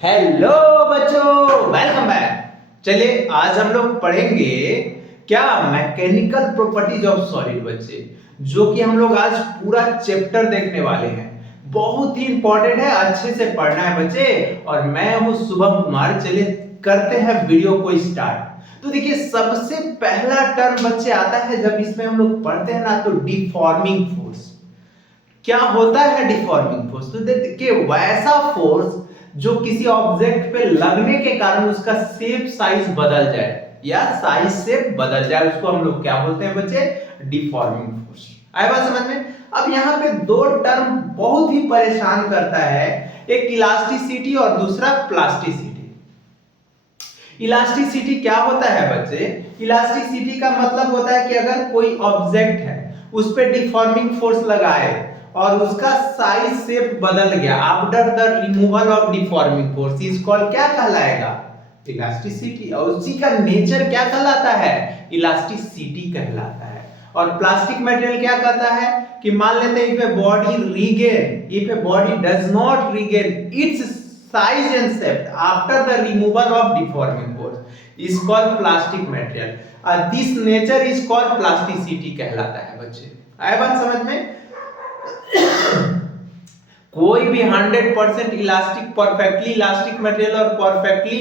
Hello बच्चों, welcome back. चलिए आज हम लोग पढ़ेंगे क्या मैकेनिकल प्रॉपर्टीज ऑफ सॉलिड बच्चे, जो कि हम लोग आज पूरा चैप्टर देखने वाले हैं। बहुत ही इंपॉर्टेंट है, अच्छे से पढ़ना है बच्चे। और मैं हूं शुभम कुमार। चलिए करते हैं वीडियो को स्टार्ट। तो देखिए सबसे पहला टर्म बच्चे आता है जब इसमें हम लोग पढ़ते हैं ना, तो डिफॉर्मिंग फोर्स। क्या होता है डिफॉर्मिंग फोर्स? तो देखिए वैसा फोर्स जो किसी ऑब्जेक्ट पे लगने के कारण उसका शेप साइज बदल जाए या साइज शेप बदल जाए, उसको हम लोग क्या बोलते हैं बच्चे? Deforming force. आए बात समझ में? अब यहाँ पे दो टर्म बहुत ही परेशान करता है, एक इलास्टिसिटी और दूसरा प्लास्टिसिटी। इलास्टिसिटी क्या होता है बच्चे? इलास्टिसिटी का मतलब होता है कि अगर कोई ऑब्जेक्ट है उस पे डिफॉर्मिंग फोर्स लगाए और उसका साइज शेप बदल गया after the removal of deforming force, is called क्या कहलाएगा? इलास्टिसिटी। और उसी का नेचर क्या कहलाता है? इलास्टिसिटी कहलाता है। और प्लास्टिक मटेरियल क्या कहता है कि मान लेते हैं if a body does not regain it's size and shape after the removal of deforming force is called plastic material. This nature is called plasticity कहलाता है बच्चे। आए बात समझ में? कोई भी 100% इलास्टिक, परफेक्टली इलास्टिक मटेरियल और परफेक्टली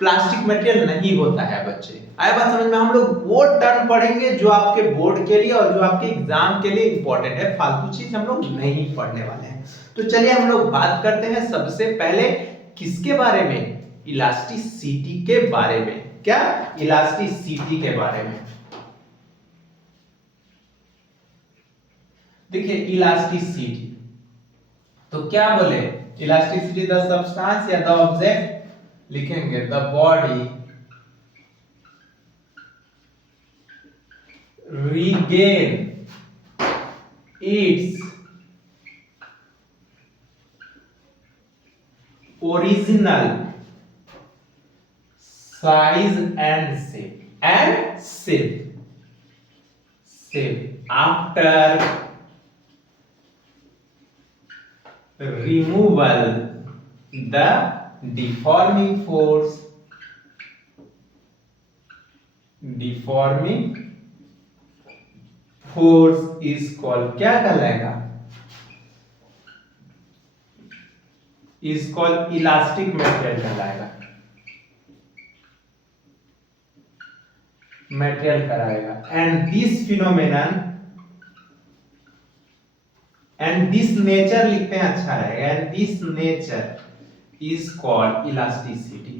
प्लास्टिक मटेरियल नहीं होता है बच्चे। आए बात समझ में? हम लोग वो टर्म पढ़ेंगे जो आपके बोर्ड के लिए और जो आपके एग्जाम के लिए इंपॉर्टेंट है। फालतू चीज हम लोग नहीं पढ़ने वाले हैं। तो चलिए हम लोग बात करते हैं सबसे पहले किसके बारे में? इलास्टिसिटी के बारे में। क्या? इलास्टिसिटी के बारे में। देखिए इलास्टिसिटी तो क्या बोले? इलास्टिसिटी द सब्सटेंस या द ऑब्जेक्ट, लिखेंगे the body regain its original size and shape after removal the deforming force is called क्या कहलाएगा? is called elastic material कहलाएगा। मटेरियल कराएगा। And this phenomenon and this nature लिखते हैं अच्छा रहेगा। And this nature is called elasticity,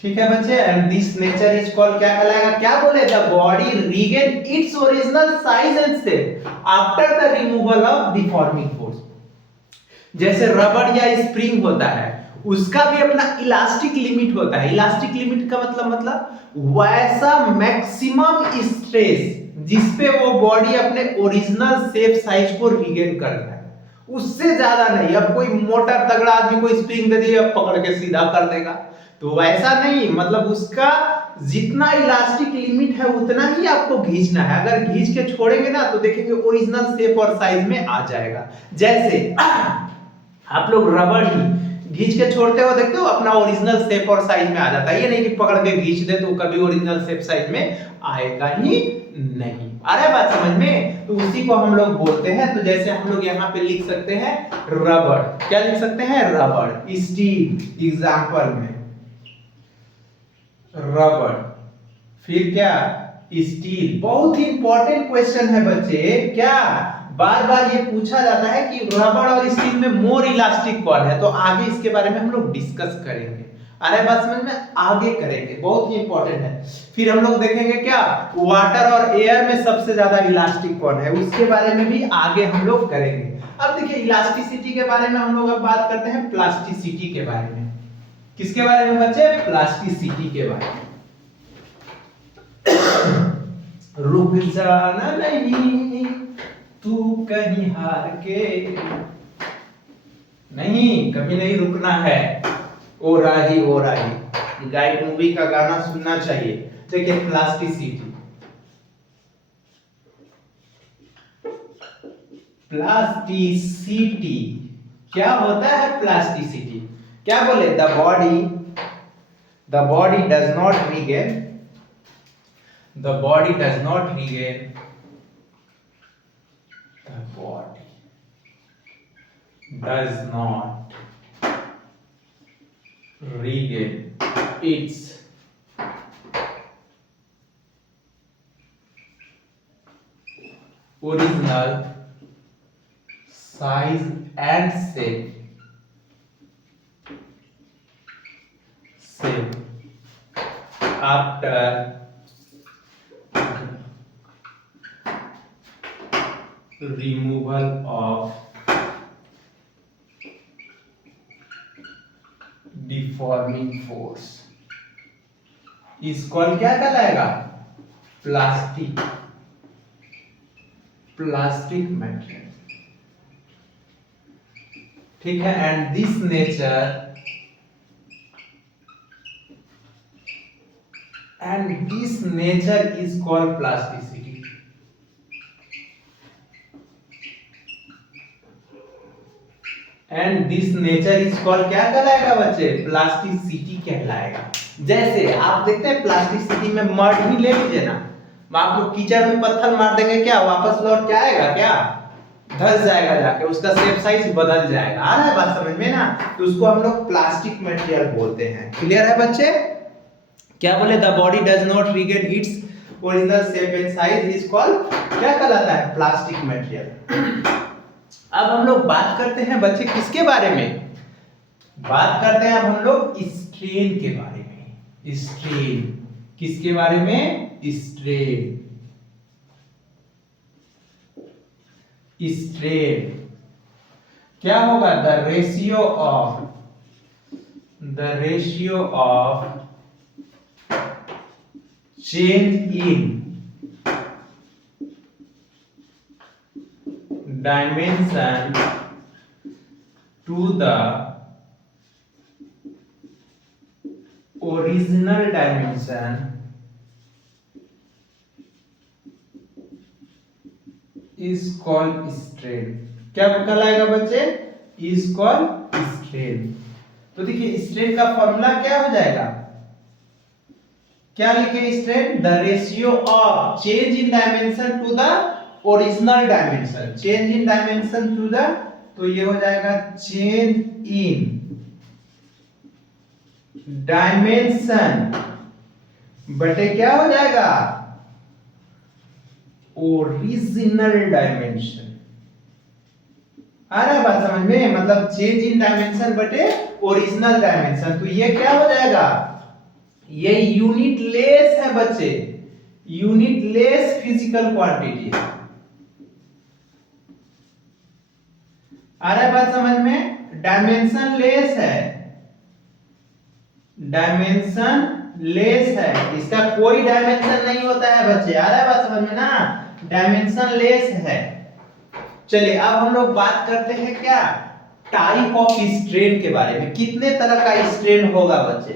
ठीक है बच्चे। And this nature is called क्या कहलाएगा? क्या बोले? The body regain its original size and shape after the removal of deforming force. जैसे रबड़ या स्प्रिंग होता है, उसका भी अपना इलास्टिक लिमिट होता है। इलास्टिक लिमिट का मतलब वैसा मैक्सिमम स्ट्रेस जिसपे वो बॉडी अपने ओरिजिनल शेप साइज को रीगेन करता है, उससे ज्यादा नहीं। अब कोई मोटा तगड़ा आदमी कोई स्प्रिंग दे दिया, पकड़ के सीधा कर देगा, तो वैसा नहीं। मतलब उसका जितना इलास्टिक लिमिट है उतना ही आपको खींचना है। अगर खींच के छोड़ेंगे ना तो देखेंगे ओरिजिनल शेप और साइज में आ जाएगा। जैसे आप लोग रबड़ ही खींच के छोड़ते हो, देखते हो अपना ओरिजिनल शेप और साइज में आ जाता है। ये नहीं कि पकड़ के खींच दे तो कभी ओरिजिनल शेप साइज में आएगा ही नहीं। आ रहा है बात समझ में? तो उसी को हम लोग बोलते हैं। तो जैसे हम लोग यहाँ पे लिख सकते हैं रबड़। क्या लिख सकते हैं? रबड़। स्टील एग्जांपल में रबड़, फिर क्या? स्टील। बहुत ही इंपॉर्टेंट क्वेश्चन है बच्चे। क्या बार बार ये पूछा जाता है कि रबड़ और स्टील में मोर इलास्टिक कौन है? तो आगे इसके बारे में हम लोग डिस्कस करेंगे। अरे बात समझ में? आगे करेंगे, बहुत ही इंपॉर्टेंट है। फिर हम लोग देखेंगे क्या वाटर और एयर में सबसे ज्यादा इलास्टिक कौन है, उसके बारे में भी आगे हम लोग करेंगे। अब देखिए इलास्टिसिटी के बारे में हम लोग अब बात करते हैं प्लास्टिसिटी के बारे में। किसके बारे में बच्चे? प्लास्टिसिटी के बारे में। रुक जाना नहीं तू कहीं हार के, नहीं कभी नहीं रुकना है। ओ राही गाइड मूवी का गाना सुनना चाहिए। देखिए प्लास्टिसिटी, प्लास्टिसिटी। क्या होता है प्लास्टिसिटी? क्या बोले? The body does not regain, the body does not regain, the body does not regain its original size and shape after removal of deforming force. इसको क्या कहलाएगा? Plastic material. ठीक है। And this nature is called plasticity. And this nature is called क्या कहलाएगा बच्चे? Plasticity कहलाएगा। जैसे आप देखते हैं प्लास्टिसिटी में मड ही ले लीजिए ना, आप लोग कीचड़ में पत्थर मार देंगे, क्या वापस लौट के आएगा? क्या धस जाएगा, जाके उसका शेप साइज बदल जाएगा। आ रहा है बात समझ में ना? तो उसको हम लोग प्लास्टिक मटेरियल बोलते हैं। क्लियर है बच्चे? क्या बोले? The body does not regain it's original shape and size is called, क्या कहलाता है? Plastic material. अब हम लोग बात करते हैं बच्चे किसके बारे में? बात करते हैं अब हम लोग स्ट्रेन के बारे में। स्ट्रेन किसके बारे में? स्ट्रेन। स्ट्रेन क्या होगा? The ratio of change in dimension to the original dimension is called strain। क्या कहलाएगा बच्चे? is called strain। तो देखिए स्ट्रेन का फॉर्मूला क्या हो जाएगा? क्या लिखे strain? The ratio of change in dimension to the original dimension. Change in dimension to the, तो ये हो जाएगा चेंज इन डायमेंशन बटे क्या हो जाएगा? Original dimension. आ रहा है बात समझ में? मतलब चेंज इन डायमेंशन बटे ओरिजिनल डायमेंशन। तो ये क्या हो जाएगा? ये यूनिट लेस है बच्चे, यूनिट लेस फिजिकल क्वांटिटी है। आ रहा है बात समझ में? डायमेंशन लेस है, डायमेंशन लेस है, इसका कोई डायमेंशन नहीं होता है बच्चे। आ रहा है बात समझ में ना? डायमेंशन लेस है। चलिए अब हम लोग बात करते हैं क्या? टाइप ऑफ स्ट्रेन के बारे में। कितने तरह का स्ट्रेन होगा बच्चे?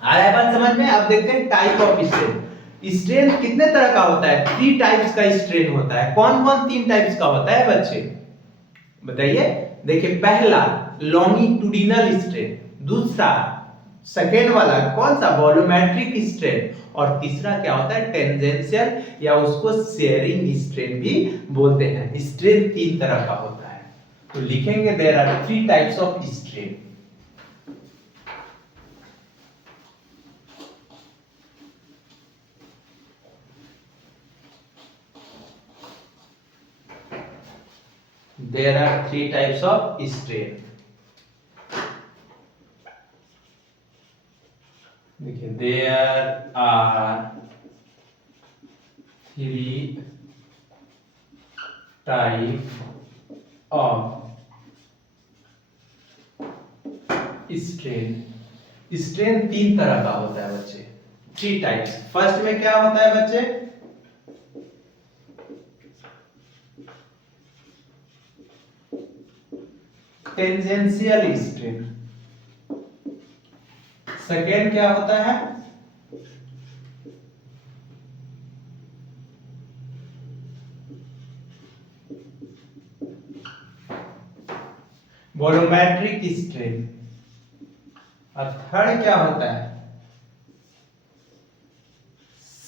आ रहा है बात समझ में? अब देखते हैं टाइप ऑफ स्ट्रेन। स्ट्रेन कितने तरह का होता है? 3 टाइप्स का स्ट्रेन होता है। कौन कौन 3 टाइप्स का होता है बच्चे? बताइए। देखिए पहला लॉन्गिट्यूडिनल स्ट्रेन, दूसरा सेकेंड वाला कौन सा? वॉल्यूमेट्रिक स्ट्रेन, और तीसरा क्या होता है? टेंजेंशियल या उसको शेयरिंग स्ट्रेन भी बोलते हैं। स्ट्रेन 3 तरह का होता है। तो लिखेंगे there are 3 types of strain. There are 3 types of strain। देखिए there are 3 types of strain। Strain 3 तरह का होता है बच्चे, 3 टाइप्स। फर्स्ट में क्या होता है बच्चे? Tangential strain. सेकेंड क्या होता है? Volumetric strain. और थर्ड क्या होता है,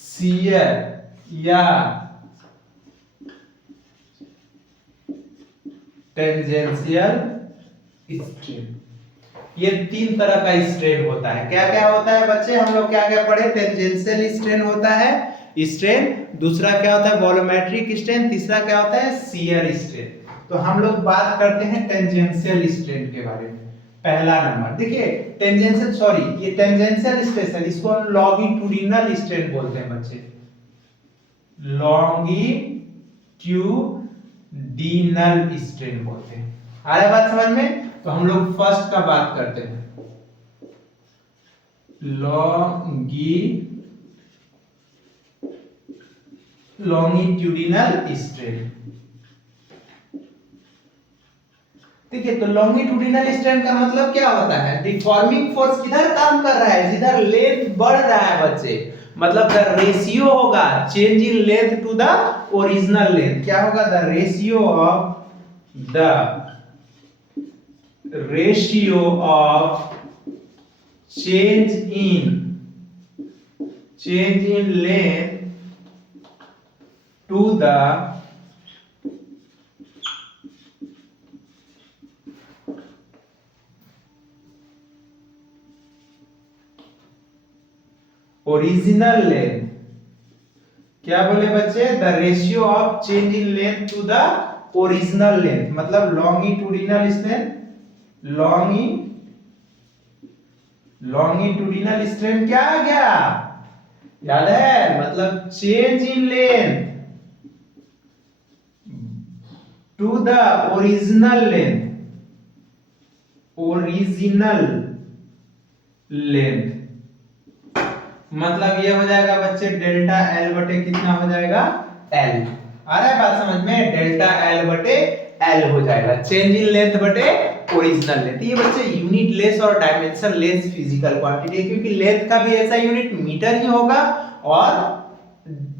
शियर या टेंजेंशियल स्ट्रेन। ये तीन तरह का स्ट्रेन होता है। क्या क्या होता है बच्चे, हम लोग क्या क्या पढ़े, टेंजेंशियल स्ट्रेन होता है स्ट्रेन, दूसरा क्या होता है वॉल्यूमेट्रिक स्ट्रेन, तीसरा क्या होता है शियर स्ट्रेन। तो हम लोग बात करते हैं टेंजेंशियल स्ट्रेन के बारे में। पहला नंबर देखिए टेंजेंशियल, सॉरी ये टेंजेंशियल स्ट्रेन, इसको हम लॉन्गिट्यूडिनल स्ट्रेन बोलते हैं बच्चे, लॉन्गिट्यूडिनल स्ट्रेन बोलते हैं। आ रहा है बात समझ में? तो हम लोग फर्स्ट का बात करते हैं, लॉन्गिट्यूडिनल स्ट्रेन। ठीक है, तो लॉन्गिट्यूडिनल स्ट्रेन का मतलब क्या होता है, डिफॉर्मिंग फोर्स किधर काम कर रहा है, जिधर लेंथ बढ़ रहा है बच्चे, मतलब द रेशियो होगा change in length to the original length. क्या होगा, the ratio of change in length to the original length। क्या बोले बच्चे, the ratio of change in length to the original length, मतलब लॉन्गिट्यूडिनल स्ट्रेन, लॉन्गिट्यूडिनल स्ट्रेन क्या आ गया, याद है, मतलब change in length to the original length, मतलब ये हो जाएगा बच्चे डेल्टा एल बटे कितना हो जाएगा, एल। आ रहा है बात समझ में, डेल्टा एल बटे एल हो जाएगा, चेंज इन लेंथ बटे ओरिजिनल लेंथ। ये बच्चे यूनिट लेस और डायमेंशन लेस फिजिकल क्वांटिटी है, क्योंकि लेंथ का भी ऐसा यूनिट मीटर ही होगा और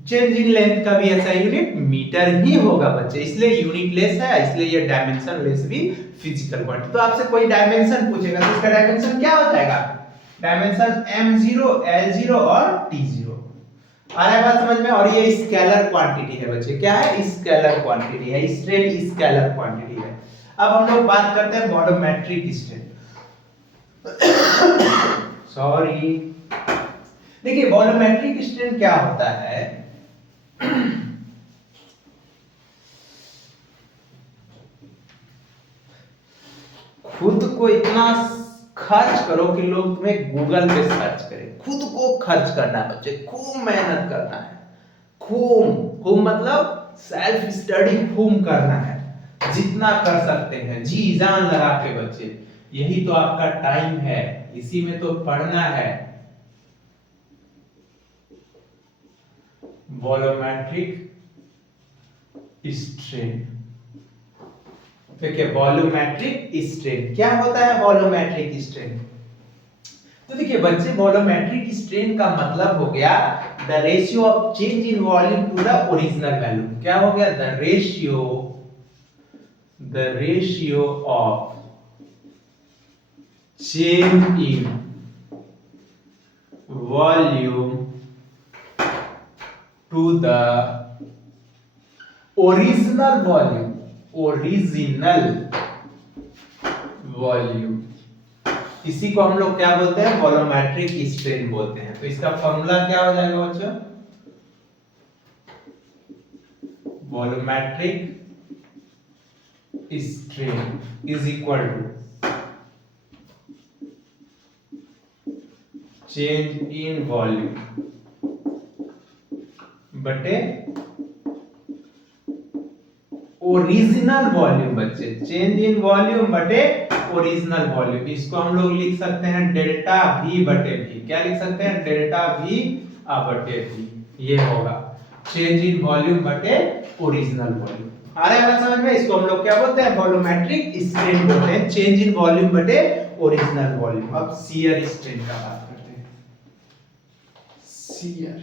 चेंज इन लेंथ का भी ऐसा यूनिट मीटर ही होगा बच्चे, इसलिए यूनिट लेस है, इसलिए ये डायमेंशन लेस भी फिजिकल क्वांटिटी। तो आपसे कोई डायमेंशन पूछेगा तो इसका डायमेंशन क्या हो जाएगा, डायमेंशन m0 l0 और t0। आ रहा है बात समझ में? और ये स्केलर क्वांटिटी है बच्चे, क्या है, स्केलर क्वांटिटी है, स्ट्रेन स्केलर क्वांटिटी है। अब हम लोग बात करते हैं वॉल्यूमेट्रिक स्ट्रेन। सॉरी, देखिए वॉल्यूमेट्रिक स्ट्रेन क्या होता है, खुद को इतना खर्च करो कि लोग तुम्हें गूगल पे सर्च करें, खुद को खर्च करना है बच्चे, खूब मेहनत करना है, खूब मतलब सेल्फ स्टडी खूब करना है, जितना कर सकते हैं जी जान लगा के बच्चे, यही तो आपका टाइम है, इसी में तो पढ़ना है। वॉल्यूमेट्रिक स्ट्रेन, देखिए वॉल्यूमेट्रिक स्ट्रेन क्या होता है, वॉल्यूमेट्रिक स्ट्रेन, तो देखिए बच्चे वॉल्यूमेट्रिक स्ट्रेन का मतलब हो गया the ratio of change in volume to the original value. क्या हो गया, the ratio of change in volume to the original volume, इसी को हम लोग क्या बोलते हैं, वॉल्यूमेट्रिक स्ट्रेन बोलते हैं। तो इसका फॉर्मूला क्या हो जाएगा बच्चों, volumetric strain is equal to change in volume बटे ओरिजिनल वॉल्यूम। बच्चे चेंज इन वॉल्यूम बटे ओरिजिनल वॉल्यूम, इसको हम लोग लिख सकते हैं डेल्टा V बटे V। क्या लिख सकते हैं, डेल्टा V बटे V, ये होगा चेंज इन वॉल्यूम बटे ओरिजिनल वॉल्यूम। आ रहा है बात समझ में? इसको हम लोग क्या बोलते हैं, वॉल्यूमेट्रिक स्ट्रेन बोलते हैं, चेंज इन वॉल्यूम बटे ओरिजिनल वॉल्यूम। अब शियर स्ट्रेन का बात करते हैं, शियर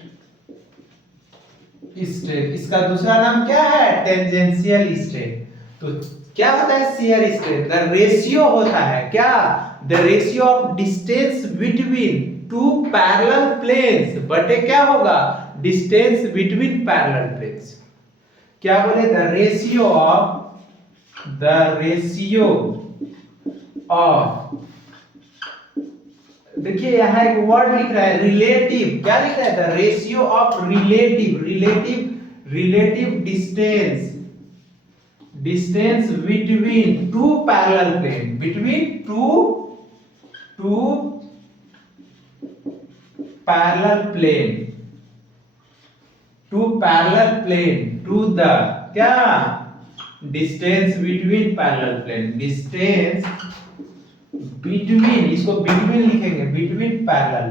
स्ट्रेन, इसका दूसरा नाम क्या है, टेंजेंशियल स्ट्रेन। तो क्या होता है शियर स्ट्रेन? द रेशियो होता है क्या? The ratio of distance between two parallel planes बटे क्या होगा? Distance between parallel planes. क्या बोले? द रेशियो ऑफ, देखिए यहां एक वर्ड लिख रहा है रिलेटिव। क्या लिख रहा है? The ratio of relative distance between two parallel plane, between two parallel plane to the क्या? Distance between parallel plane, distance between, इसको बिटवीन लिखेंगे, बिटवीन पैरेलल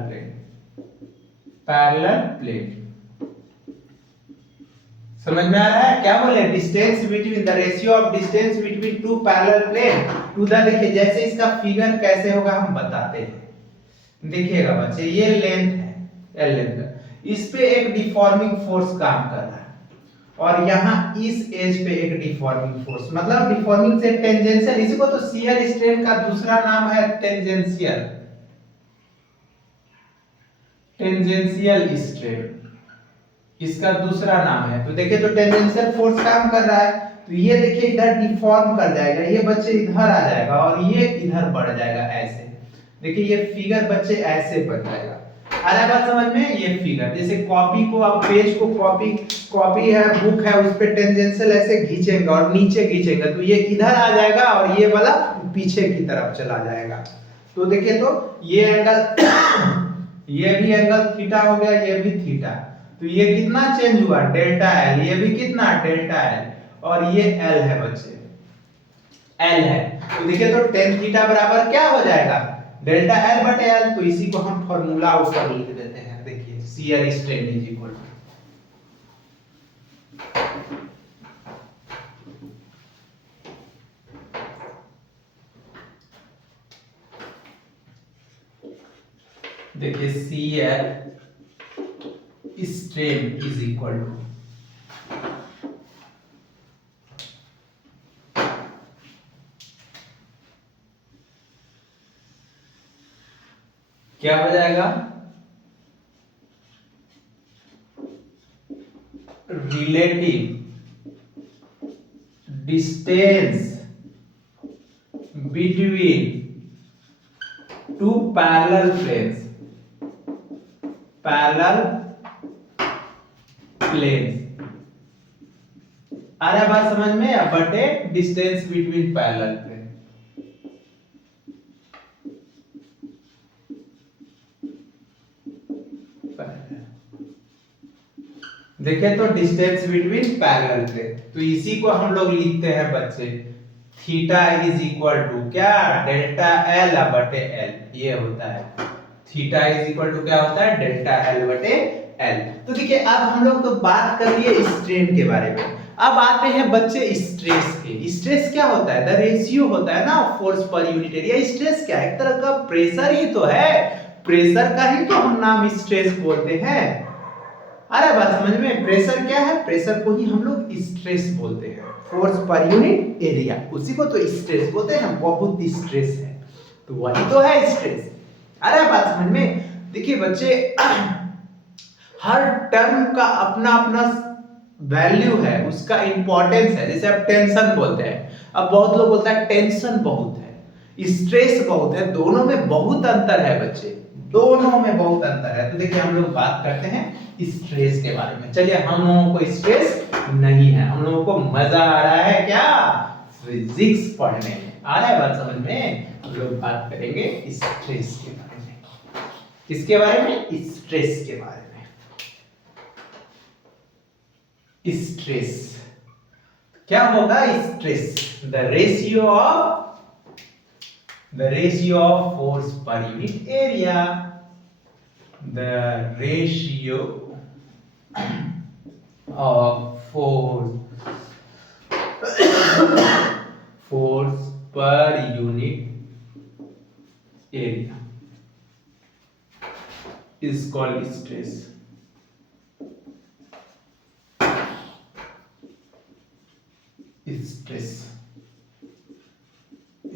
प्लेन। समझ में आ रहा है? क्या बोले? Distance between, the ratio of distance between two parallel plane to the, देखिए जैसे इसका फिगर कैसे होगा हम बताते हैं। देखिएगा बच्चे, ये लेंथ है, एल लेंथ, इस पे एक डिफॉर्मिंग फोर्स काम कर रहा है और यहाँ इस एज पे एक डिफॉर्मिंग फोर्स, मतलब डिफॉर्मिंग से टेंजेंशियल, इसी को तो शियर स्ट्रेन का दूसरा नाम है टेंजेंशियल स्ट्रेन, इसका दूसरा नाम है। तो देखिए तो टेंजेंशियल फोर्स काम कर रहा है, तो ये देखिए इधर डिफॉर्म कर जाएगा, ये बच्चे इधर आ जाएगा और ये इधर बढ़ जाएगा ऐसे। देखिए ये फिगर बच्चे ऐसे बन जाएगा। आ रहा है बात समझ में? ये फिगर जैसे कॉपी को, आप पेज को कॉपी है, बुक है, उस पे टेंजेंशियल ऐसे खींचेंगे और नीचे खींचेंगे तो ये इधर आ जाएगा और ये वाला पीछे की तरफ चला जाएगा। तो देखिए तो ये एंगल ये भी एंगल थीटा हो गया, ये भी थीटा, तो ये कितना चेंज हुआ? डेल्टा एल, ये भी कितना? डेल्टा एल, और ये एल है बच्चे, एल है। तो देखिए तो टेन थीटा बराबर क्या हो जाएगा? डेल्टा एल बटे एल। तो इसी को हम फॉर्मूला ऊपर लिख देते हैं। देखिए shear strain is equal to, देखिए shear strain is equal to, क्या हो जाएगा? Relative distance between two parallel planes. आ रहा है बात समझ में? बटे डिस्टेंस बिटवीन पैरेलल प्लेन। देखिए तो डिस्टेंस बिटवीन पैरेलल प्लेन, तो इसी को हम लोग लिखते हैं बच्चे थीटा इज इक्वल टू क्या? डेल्टा एल बटे एल, ये होता है थीटा इज इक्वल टू क्या होता है? डेल्टा एल बटे एल। तो देखिए अब हम लोग तो बात कर लिए स्ट्रेन के बारे में, अब आते हैं बच्चे स्ट्रेस के। स्ट्रेस क्या होता है? द रेशियो होता है ना force per unit area. Stress क्या है? एक तरह का प्रेशर ही तो है, प्रेशर का ही तो हम नाम स्ट्रेस बोलते हैं। अरे बात समझ में? प्रेशर क्या है? प्रेशर को ही हम लोग स्ट्रेस बोलते हैं, फोर्स पर यूनिट एरिया, उसी को तो स्ट्रेस बोलते हैं। बहुत स्ट्रेस है तो वही तो है स्ट्रेस। अरे बात समझ में? देखिए बच्चे हर टर्म का अपना अपना वैल्यू है, उसका इंपॉर्टेंस है। जैसे आप टेंशन बोलते हैं, अब बहुत लोग बोलते हैं टेंशन बहुत है, स्ट्रेस बहुत है, दोनों में बहुत अंतर है बच्चे, दोनों में बहुत अंतर है। तो देखिए हम लोग बात करते हैं स्ट्रेस के बारे में। चलिए, हम लोगों को स्ट्रेस नहीं है, हम लोगों को मजा आ रहा है क्या? फिजिक्स पढ़ने में। आ रहा है बात समझ में? हम लोग बात करेंगे स्ट्रेस के बारे में। किसके बारे में? स्ट्रेस के बारे में। स्ट्रेस क्या होगा? Stress the ratio of force per unit area, the ratio of force per unit area is called stress. Stress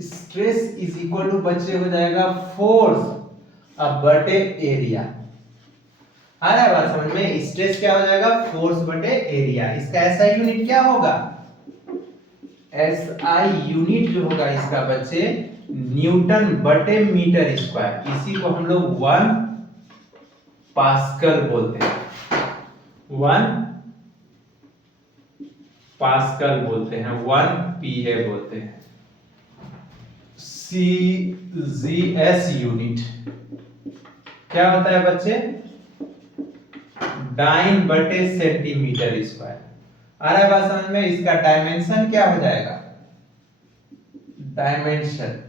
stress is equal to बच्चे हो जाएगा फोर्स अब बटे एरिया। आ रहा है बात समझ में? स्ट्रेस क्या हो जाएगा? फोर्स बटे एरिया। इसका एसआई यूनिट क्या होगा? एसआई यूनिट जो होगा इसका बच्चे न्यूटन बटे मीटर स्क्वायर। इसी को हम लोग 1 पास्कल बोलते हैं। 1 पास्कल बोलते हैं, 1 पीए बोलते हैं। सीजीएस यूनिट क्या होता है बच्चे? डाइन बटे सेंटीमीटर स्क्वायर। आ रहा है बात समझ में? इसका डायमेंशन क्या हो जाएगा? डायमेंशन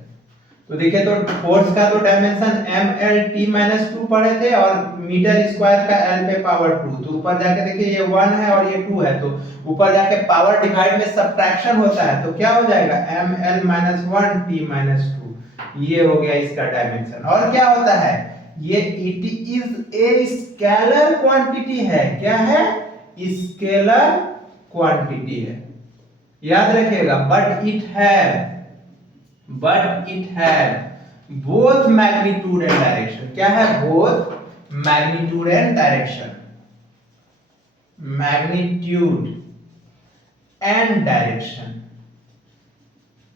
तो देखिए, तो फोर्स का तो डायमेंशन ml/t-2 पढ़े थे और मीटर स्क्वायर का l पे पावर 2। तो ऊपर जाके देखिए ये 1 है और ये 2 है, तो ऊपर जाके पावर डिवाइड में सब्ट्रैक्शन होता है, तो क्या हो जाएगा? ml-1t-2। ये हो गया इसका डायमेंशन। और क्या होता है? ये it is a scalar quantity है। क्या है? स्केलर क्वांटिटी है, याद रखिएगा। But it have both magnitude and direction. क्या है? Both magnitude and direction. Magnitude and direction,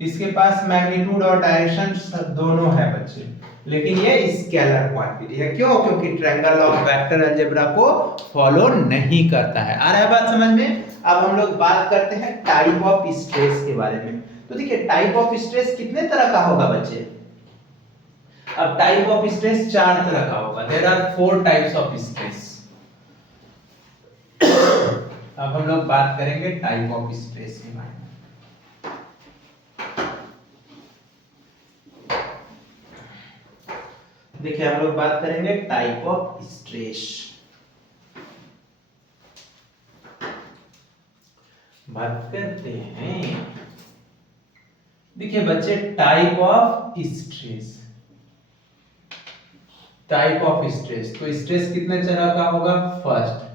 इसके पास मैग्नीट्यूड और डायरेक्शन दोनों है बच्चे, लेकिन ये स्केलर क्वांटिटी है। क्यों? क्योंकि ट्रायंगल ऑफ वेक्टर अलजेब्रा को फॉलो नहीं करता है। आ रहा है बात समझ में? अब हम लोग बात करते हैं टाइप ऑफ स्ट्रेस के बारे में। तो देखिए, टाइप ऑफ स्ट्रेस कितने तरह का होगा बच्चे? अब टाइप ऑफ स्ट्रेस 4 तरह का होगा। There are 4 types of stress. अब हम लोग बात करेंगे टाइप ऑफ स्ट्रेस के बारे में। देखिए, हम लोग बात करेंगे टाइप ऑफ स्ट्रेस। बात करते हैं, देखिए बच्चे, type of stress. Type of stress, तो स्ट्रेस कितने तरह का होगा? फर्स्ट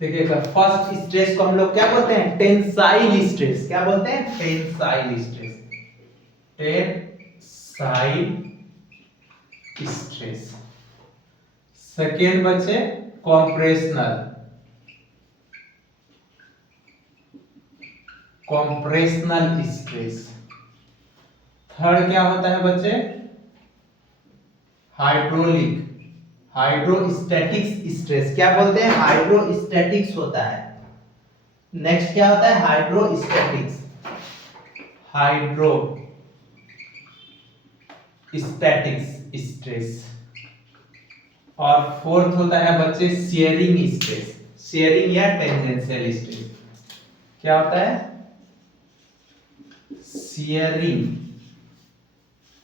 देखिएगा, फर्स्ट स्ट्रेस को हम लोग क्या बोलते हैं? Tensile stress. क्या बोलते हैं? Tensile stress. Tensile stress. Second बच्चे, कॉम्प्रेशनल। कॉम्प्रेशनल स्ट्रेस। थर्ड क्या होता है बच्चे? Hydraulic, hydrostatics stress. क्या बोलते हैं? हाइड्रोस्टैटिक्स होता है। नेक्स्ट क्या होता है? Hydrostatics, hydrostatics stress. और फोर्थ होता है बच्चे शियरिंग स्ट्रेस। शियरिंग या टेंजेंशियल स्ट्रेस। क्या होता है? शियरिंग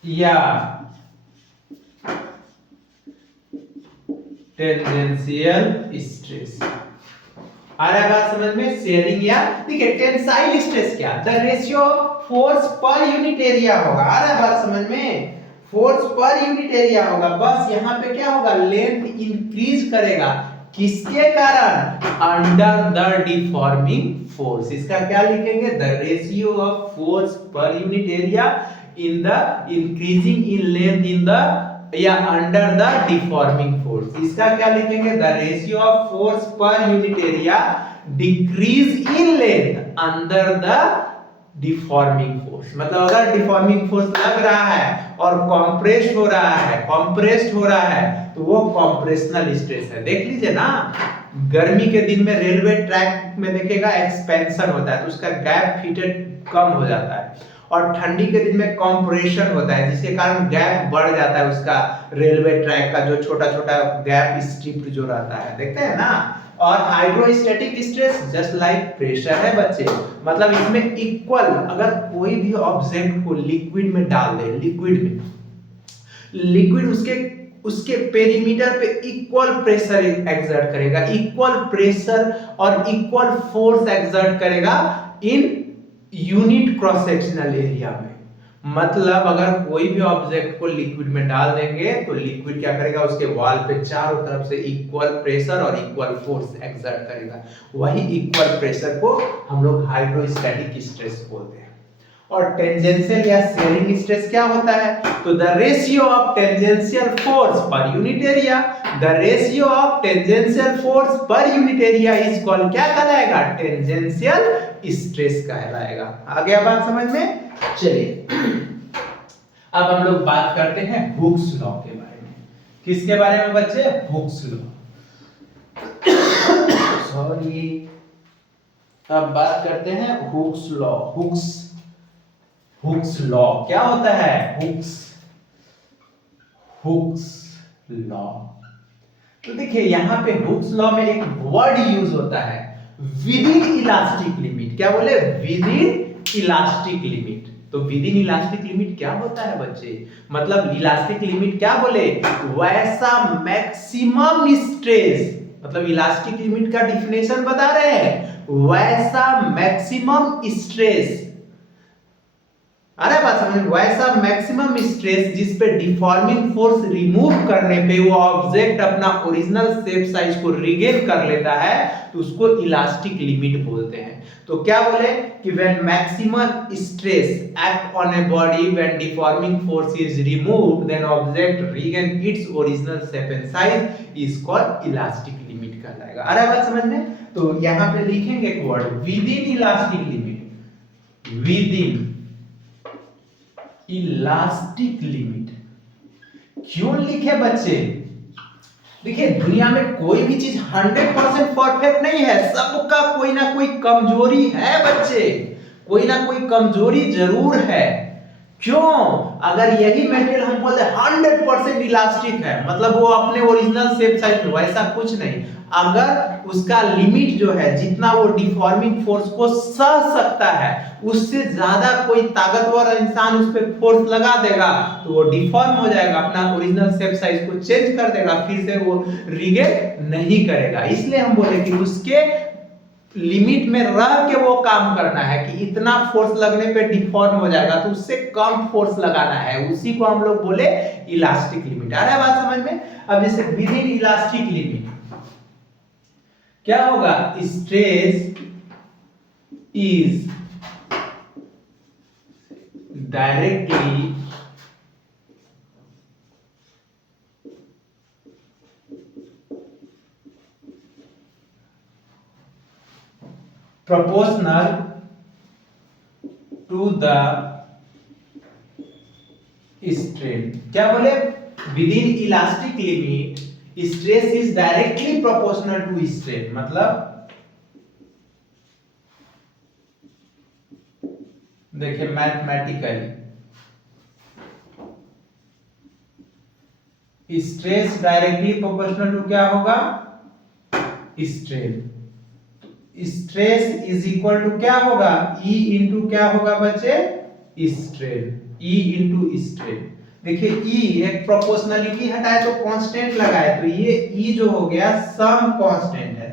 या टेंजेंशियल स्ट्रेस। आ रहा है बात समझ में? शेयरिंग या, देखिए टेंसाइल स्ट्रेस क्या? The ratio of force per unit area होगा। आ रहा है बात समझ में? फोर्स पर यूनिट एरिया होगा। बस यहाँ पे क्या होगा? लेंथ इंक्रीज करेगा। किसके कारण? Under the deforming force. इसका क्या लिखेंगे? The ratio of force per unit area in the increasing in length in the या अंडर द डिफॉर्मिंग फोर्स। इसका क्या लिखेंगे? The ratio of force per unit area decrease in length under the deforming force. मतलब अगर deforming force लग रहा है और कॉम्प्रेस्ड हो रहा है, कंप्रेस्ड हो रहा है, तो वो कॉम्प्रेशनल स्ट्रेस है। देख लीजिए ना, गर्मी के दिन में रेलवे ट्रैक में देखिएगा एक्सपेंशन होता है, तो उसका गैप फिटेड कम हो जाता है। और ठंडी के दिन में कंप्रेशन होता है, जिसके कारण गैप बढ़ जाता है उसका, रेलवे ट्रैक का जो छोटा छोटा गैप स्ट्रिप जो रहता है, देखते हैं ना। और hydrostatic stress just like pressure है बच्चे। मतलब इसमें इक्वल, अगर कोई भी ऑब्जेक्ट को लिक्विड में डाल दे, लिक्विड उसके पेरीमीटर पे इक्वल प्रेशर एक्सर्ट करेगा, इक्वल प्रेशर और इक्वल फोर्स एक्सर्ट करेगा in unit cross sectional area में। मतलब अगर कोई भी ऑब्जेक्ट को लिक्विड में डाल देंगे तो लिक्विड क्या करेगा? उसके वॉल पे चारों तरफ से इक्वल प्रेशर और इक्वल फोर्स एक्सर्ट करेगा। वही इक्वल प्रेशर को हम लोग हाइड्रोस्टैटिक स्ट्रेस बोलते हैं। और टेंजेंशियल या शेयरिंग स्ट्रेस क्या होता है? तो the ratio of tangential force per unit area, the ratio of tangential force per unit area is called, क्या कहलाएगा? टेंजेंशियल स्ट्रेस कहलाएगा। आ गया बात समझ में? चलिए अब हम लोग बात करते हैं हुक्स लॉ के बारे में। किसके बारे में बच्चे? Hooke's law. सॉरी, अब बात करते हैं हुक्स लॉ। हुक्स लॉ क्या होता है? Hooke's law. तो देखिए यहां पे हुक्स लॉ में एक वर्ड यूज होता है, विद इन इलास्टिक लिमिट। क्या बोले? Within elastic limit. तो विद इन इलास्टिक लिमिट क्या होता है बच्चे? मतलब इलास्टिक लिमिट क्या बोले? वैसा मैक्सिमम स्ट्रेस, मतलब इलास्टिक लिमिट का डिफिनेशन बता रहे हैं, वैसा मैक्सिमम स्ट्रेस। अरे बात समझ में? वैसा मैक्सिमम स्ट्रेस जिस पे डिफॉर्मिंग फोर्स रिमूव करने पे वो ऑब्जेक्ट अपना ओरिजिनल शेप साइज को रिगेन कर लेता है, तो उसको इलास्टिक लिमिट बोलते हैं। तो क्या बोले कि when maximum stress act on a body when deforming force is removed then object regain its original shape and size is called elastic limit कहलाएगा। अरे बात समझ में? तो यहां पे लिखेंगे एक word, with in elastic limit. Within elastic limit क्यों लिखे बच्चे? देखिए दुनिया में कोई भी चीज 100% परफेक्ट नहीं है, सबका कोई ना कोई कमजोरी है बच्चे, कोई ना कोई कमजोरी जरूर है। क्यों? अगर यही मेटेरियल हम बोलते 100% इलास्टिक है, मतलब वो अपने ओरिजिनल शेप साइज में, वैसा कुछ नहीं। अगर उसका लिमिट जो है, जितना वो डिफॉर्मिंग फोर्स को सह सकता है, उससे ज्यादा कोई ताकतवर इंसान उस पर फोर्स लगा देगा तो वो डिफॉर्म हो जाएगा, अपना ओरिजिनल शेप साइज को चेंज कर देगा, फिर से वो रिगेन नहीं करेगा। इसलिए हम बोले कि उसके लिमिट में रह के वो काम करना है कि इतना फोर्स लगने पे डिफॉर्म हो जाएगा, तो उससे कम फोर्स लगाना है, उसी को हम लोग बोले इलास्टिक लिमिट। आ रहा है बात समझ में? अब जैसे विद इन इलास्टिक लिमिट क्या होगा? Stress is directly proportional to the strain। क्या बोले? Within elastic limit stress is directly proportional to strain. मतलब देखिए mathematically stress directly proportional to क्या होगा? Strain. Stress is equal to क्या होगा? E इंटू क्या होगा बच्चे? स्ट्रेन। E into strain. देखिए E एक प्रोपोर्शनलिटी हटाए तो कांस्टेंट लगाए, तो ये E जो हो गया सम कांस्टेंट है।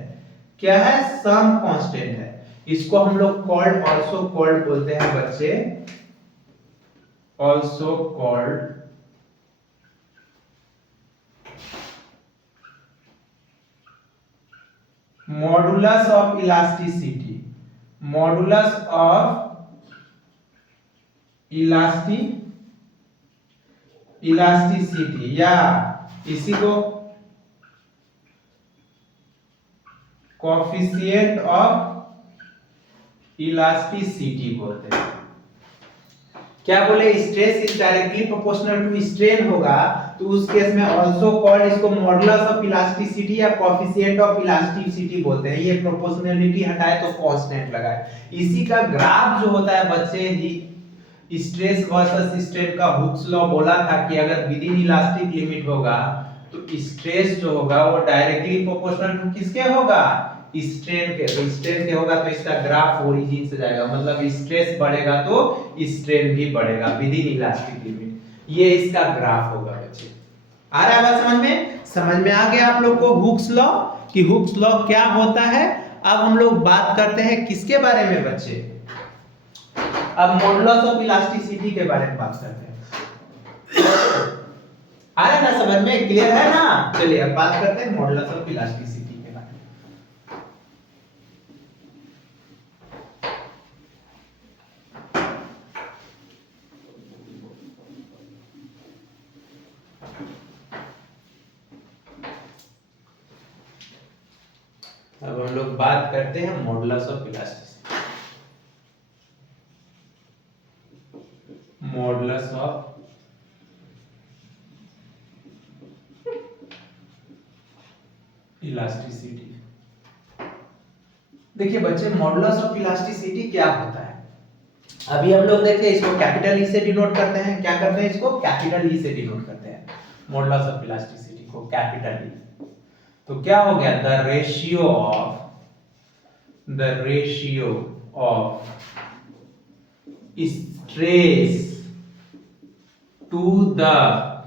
क्या है? सम कांस्टेंट है। इसको हम लोग कॉल्ड, आल्सो कॉल्ड बोलते हैं बच्चे, also called modulus of elasticity. Modulus of elasticity, या इसी को कोएफिशिएंट ऑफ इलास्टिसिटी बोलते हैं। क्या बोले? Stress is directly proportional to strain होगा, तो उस केस में आल्सो कॉल्ड, इसको मॉडुलस ऑफ इलास्टिसिटी या कोएफिशिएंट ऑफ इलास्टिसिटी बोलते हैं। ये प्रोपोर्शनलिटी हटाए तो कांस्टेंट लगाए। इसी का ग्राफ जो होता है बच्चे, स्ट्रेस वर्सेस स्ट्रेन का हुक्स लॉ बोला था कि अगर विद इन इलास्टिक लिमिट होगा तो स्ट्रेस जो होगा वो डायरेक्टली प्रोपोर्शनल टू किसके होगा? स्ट्रेन के। तो स्ट्रेन के होगा तो इसका ग्राफ ओरिजिन से जाएगा, मतलब स्ट्रेस बढ़ेगा तो स्ट्रेन भी बढ़ेगा विद इन इलास्टिक लिमिट। ये इसका ग्राफ होगा बच्चे। आ रहा है बात समझ में? समझ में आ गया आप लोग को हुक्स लॉ कि हुक्स लॉ क्या होता है। अब हम लोग बात करते हैं किसके बारे में बच्चे? अब मॉडुलस ऑफ इलास्टिसिटी के बारे में बात करते हैं। आ रहा है ना समझ में? क्लियर है ना? चलिए अब बात करते हैं मॉडुलस ऑफ इलास्टिसिटी के बारे में। अब हम लोग बात करते हैं modulus of elasticity. Modulus of elasticity. देखिए बच्चे, मॉडुलस ऑफ इलास्टिसिटी क्या होता है? अभी हम लोग देखते हैं, इसको कैपिटल ई से डिनोट करते हैं। क्या करते हैं? इसको कैपिटल ई से डिनोट करते हैं मॉडुलस ऑफ इलास्टिसिटी को, कैपिटल ई। तो क्या हो गया? The ratio of stress to the,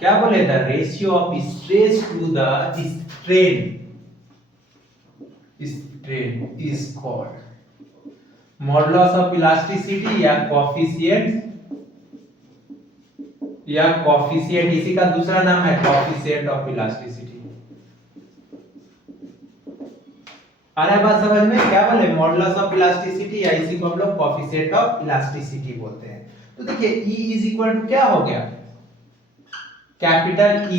क्या बोले? The ratio of stress to the strain is called modulus of elasticity या कोफिशिएंट। इसी का दूसरा नाम है कोफिशिएंट ऑफ इलास्टिसिटी। आ रहा है बात समझ में? क्या बोले? मॉडुलस ऑफ इलास्टिसिटी या इसी को हम लोग कोफिशिएंट ऑफ इलास्टिसिटी बोलते हैं। तो देखिए E इज इक्वल टू क्या हो गया? Capital E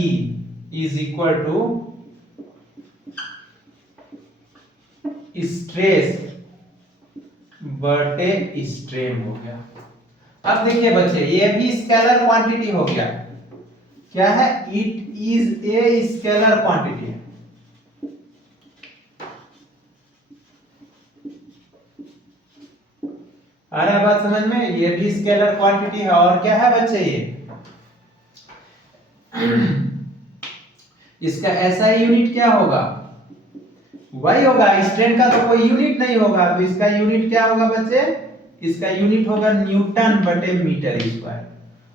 is equal to stress बटे स्ट्रेन हो गया। अब देखिए बच्चे, ये भी स्केलर क्वांटिटी हो गया। क्या है? It is a scalar quantity. आ रहा है बात समझ में? ये भी स्केलर क्वांटिटी है। और क्या है बच्चे? ये इसका एसआई यूनिट क्या होगा? वही होगा, स्ट्रेन का तो कोई यूनिट नहीं होगा। तो इसका यूनिट क्या होगा बच्चे? इसका यूनिट होगा न्यूटन बटे मीटर स्क्वायर।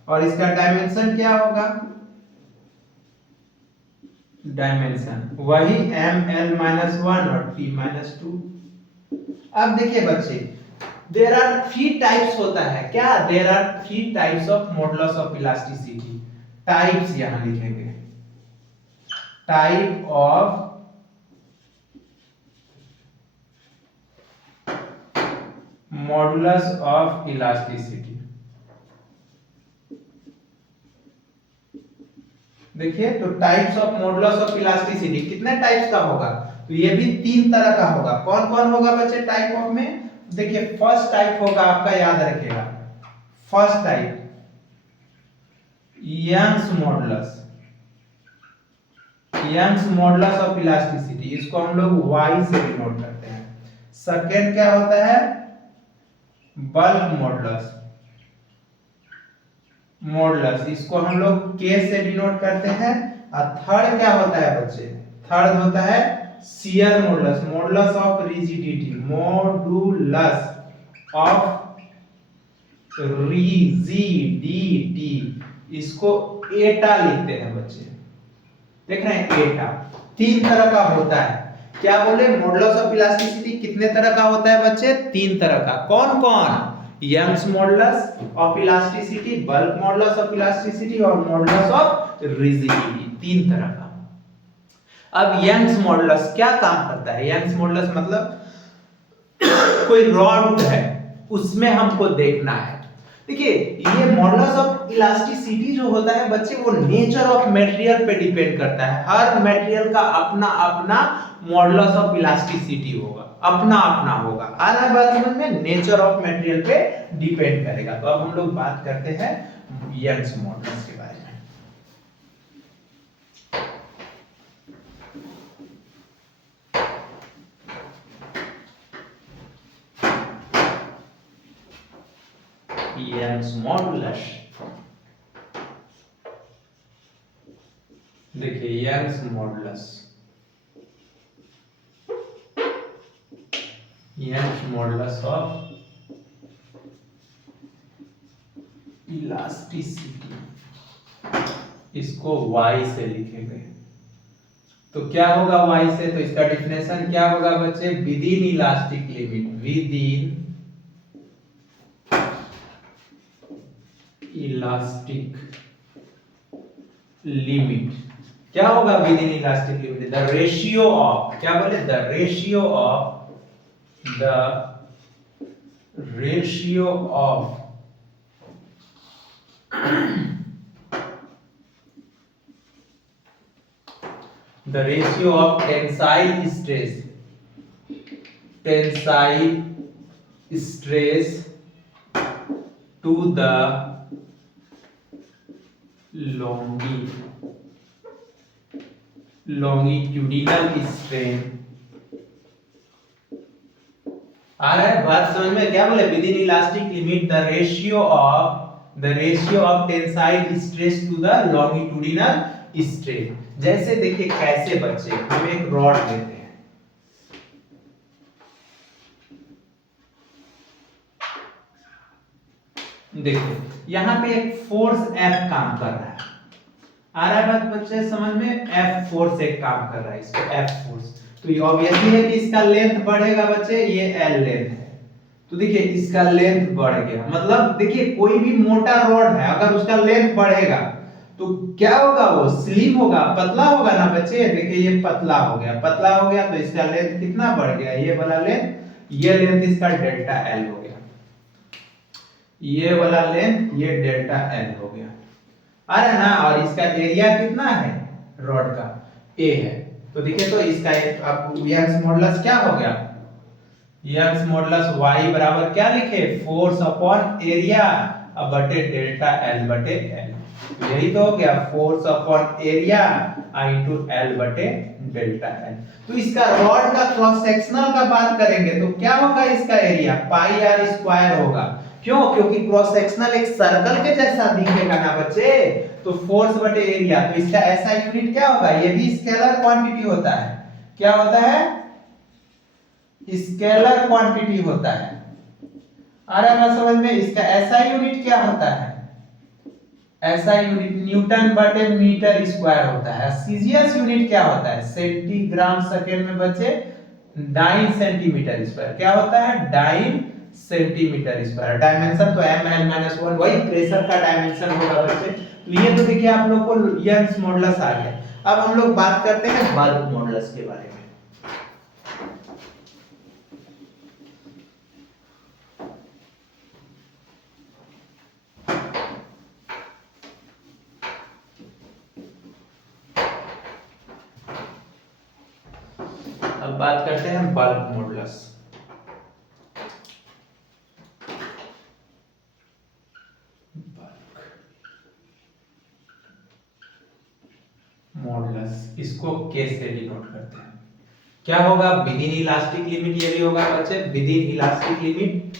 और इसका डायमेंशन क्या होगा? डायमेंशन वही ml-1 और t-2। अब देखिए बच्चे, देयर आर 3 टाइप्स होता है। क्या? There are 3 types of modulus of elasticity. Types यहां लिखेंगे। Type of modulus of elasticity. देखिए, तो types of modulus of elasticity कितने टाइप्स का होगा? तो ये भी 3 तरह का होगा। कौन कौन होगा बच्चे टाइप ऑफ में? देखिए, फर्स्ट टाइप होगा, आपका याद रखिएगा, first type Young's modulus. Young's modulus of elasticity, इसको हम लोग Y से डिनोट करते हैं। सेकेंड क्या होता है? बल्क मॉडुलस, इसको हम लोग K से डिनोट करते हैं। और थर्ड क्या होता है बच्चे? थर्ड होता है shear modulus, modulus of rigidity, modulus of rigidity, इसको एटा लिखते हैं बच्चे। देख रहे हैं? एटा 3 तरह का होता है। क्या बोले? मॉडुलस ऑफ इलास्टिसिटी कितने तरह का होता है बच्चे? 3 तरह का। कौन कौन? Young's modulus of elasticity, bulk modulus of elasticity और मॉडुलस ऑफ रिजिडिटी, 3 तरह का। अब यंग्स मॉडुलस क्या काम करता है? यंग्स मॉडुलस मतलब कोई रॉड है, उसमें हमको देखना है। देखिए, ये मॉडुलस ऑफ इलास्टिसिटी जो होता है बच्चे, वो नेचर ऑफ मटेरियल पे डिपेंड करता है। हर मटेरियल का अपना अपना मॉडुलस ऑफ इलास्टिसिटी होगा, अपना अपना होगा। आ रहा है बात समझ में? नेचर ऑफ मटेरियल पे डिपेंड करेगा। तो अब हम लोग बात करते हैं यंग्स मॉडुलस के बारे में। यंग्स मॉडुलस, देखिए Young's modulus, Young's modulus of elasticity, इसको Y से लिखेंगे। तो क्या होगा Y से? तो इसका डेफिनेशन क्या होगा बच्चे? Within elastic limit, within elastic limit. क्या होगा within elastic limit? The ratio of, क्या बोले? The ratio of the ratio of tensile stress tensile stress to the longitudinal strain. आ रहा है बात समझ में? क्या बोले? Within elastic limit the ratio of tensile stress to the longitudinal strain. जैसे देखिए कैसे बच्चे, हम एक रॉड लेते हैं, देखिए यहाँ पे एक फोर्स F काम कर रहा है। आ रहा है बात बच्चे समझ में? F फोर्स एक काम कर रहा है, इसको F फोर्स। तो ये ऑब्वियसली है कि इसका लेंथ बढ़ेगा बच्चे, ये L लेंथ है, तो देखिए इसका लेंथ बढ़ गया। मतलब देखिए कोई भी मोटा रॉड है, अगर उसका लेंथ बढ़ेगा तो क्या होगा? वो स्लिम होगा, पतला होगा ना बच्चे। देखिए ये पतला हो गया तो इसका लेंथ कितना बढ़ गया? ये वाला लेंथ, ये लेंथ इसका डेल्टा L हो गया, ये वाला लेंथ ये डेल्टा L हो गया। आ रहा है ना? और इसका एरिया कितना है रॉड का? A है। तो देखिए तो इसका अब यंग्स मॉडुलस क्या हो गया? यंग्स मॉडुलस y बराबर क्या लिखे? फोर्स अपॉन एरिया बटे डेल्टा L बटे L। यही तो हो गया, force upon area into L बटे डेल्टा L। तो इसका रॉड का क्रॉस सेक्शनल का बात करेंगे तो क्या होगा? इसका एरिया पाई r स्क्वायर होगा। क्यों? क्योंकि क्रॉस सेक्शनल एक सर्कल के जैसा दिखेगा ना बच्चे, तो फोर्स बटे एरिया, तो इसका ऐसा यूनिट क्या होगा? ये भी स्केलर क्वांटिटी होता है। क्या होता है? स्केलर क्वांटिटी होता है। आ रहा है ना समझ में? इसका ऐसा यूनिट क्या होता है? ऐसा यूनिट न्यूटन बटे मीटर स्क्वायर होता है। सीजीएस यूनिट क्या होता है? सेंटीग्राम सेकंड में बच्चे डाइन सेंटीमीटर स्क्वायर। क्या होता है? Dyne centimetre square. डायमेंशन तो ml-1, वही प्रेशर का डायमेंशन होगा बच्चे। तो ये तो देखिए आप लोग को यंग्स मॉडुलस आ गया। अब हम लोग बात करते हैं बल्क मॉडुलस के बारे में। अब बात करते हैं बल्क मॉडुलस। मॉडुलस इसको के से डिनोट करते हैं। क्या होगा? Within elastic limit. ये भी होगा बच्चे within elastic limit,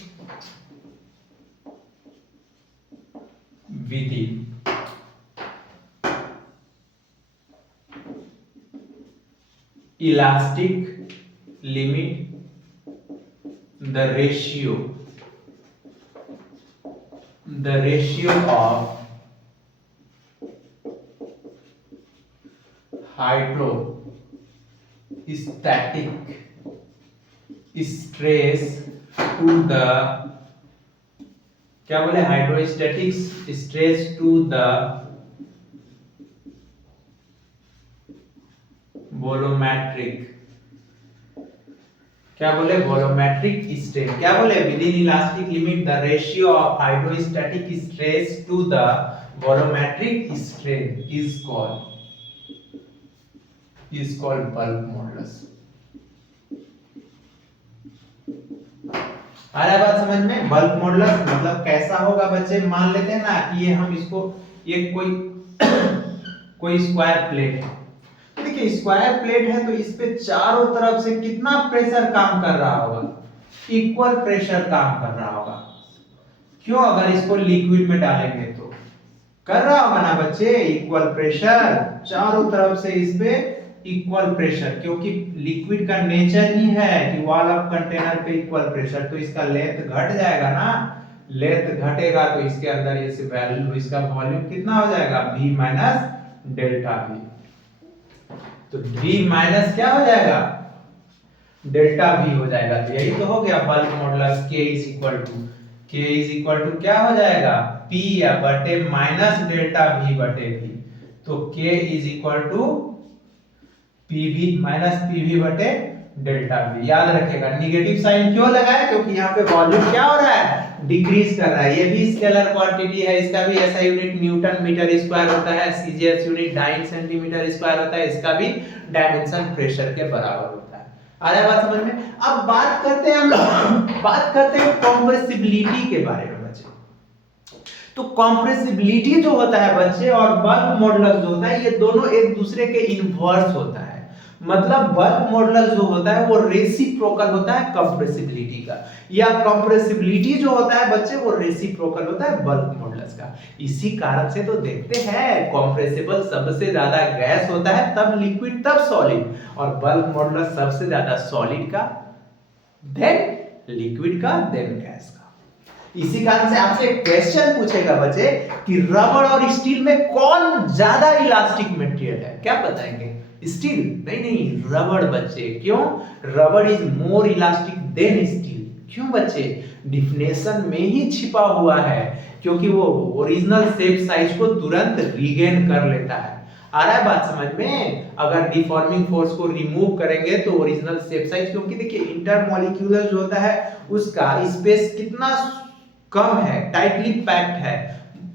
within elastic limit the ratio of hydrostatic stress to the, क्या बोले? Hydrostatic stress to the volumetric, क्या बोले? Volumetric strain. क्या बोले? Within elastic limit the ratio of hydrostatic stress to the volumetric strain is called bulk modulus. आ रहा है बात समझ में? बल्क मॉडुलस मतलब कैसा होगा बच्चे? मान लेते हैं ना कि ये हम इसको, ये कोई स्क्वायर प्लेट है। देखिए स्क्वायर प्लेट है तो इस पे चारों तरफ से कितना प्रेशर काम कर रहा होगा? इक्वल प्रेशर काम कर रहा होगा। क्यों? अगर इसको लिक्विड में डालेंगे तो कर रहा होगा ना बच्चे, इक्वल प्रेशर चारों तरफ से इस पे इक्वल प्रेशर, क्योंकि लिक्विड का नेचर ही है कि वॉल ऑफ कंटेनर पे इक्वल प्रेशर, तो इसका लेंथ घट जाएगा ना। लेंथ घटेगा तो इसके अंदर ये वैल्यू, इसका वॉल्यूम कितना हो जाएगा? V minus delta V। तो V माइनस क्या हो जाएगा? डेल्टा V हो जाएगा। तो यही तो हो गया bulk modulus. K is equal to क्या हो जाएगा? P या बटे माइनस डेल्टा V बटे V। तो K is equal to PV minus PV बटे डेल्टा V। याद रखेगा, निगेटिव साइन क्यों लगाया? क्योंकि यहाँ पे वॉल्यूम क्या हो रहा है? डिक्रीज कर रहा है। ये भी स्केलर क्वांटिटी है, इसका भी ऐसा यूनिट न्यूटन मीटर स्क्वायर होता है। CGS unit dyne centimetre square होता है, इसका भी डायमेंशन प्रेशर के बराबर होता है। आ रहा है बात समझ में? अब बात करते हैं हम लोग बात करते हैं कॉम्प्रेसिबिलिटी के बारे में बच्चे। तो कॉम्प्रेसिबिलिटी जो होता है बच्चे और बल्क मॉडुलस जो होता है, ये दोनों एक दूसरे के इनवर्स होता है। मतलब बल्क मॉडुलस जो होता है वो रेसिप्रोकल होता है कंप्रेसिबिलिटी का, या कंप्रेसिबिलिटी जो होता है बच्चे वो रेसिप्रोकल होता है बल्क मॉडुलस का। इसी कारण से तो देखते हैं कंप्रेसिबल सबसे ज्यादा गैस होता है, तब लिक्विड तब सॉलिड, और बल्क मॉडुलस सबसे ज्यादा सॉलिड का, देन लिक्विड का, देन गैस का। इसी कारण से आपसे एक क्वेश्चन पूछेगा बच्चे कि रबड़ और स्टील में कौन ज्यादा इलास्टिक मटेरियल है, क्या बताएंगे? स्टील? नहीं नहीं, रबड़ बच्चे। क्यों? रबड़ is more elastic than steel. क्यों बच्चे? डिफिनेशन में ही छिपा हुआ है, क्योंकि वो ओरिजिनल शेप साइज को तुरंत रीगेन कर लेता है। आ रहा है बात समझ में? अगर डिफॉर्मिंग फोर्स को रिमूव करेंगे तो ओरिजिनल शेप साइज, क्योंकि देखिए इंटरमॉलिक्यूलर जो होता है उसका स्पेस कितना कम है, टाइटली पैक्ड है।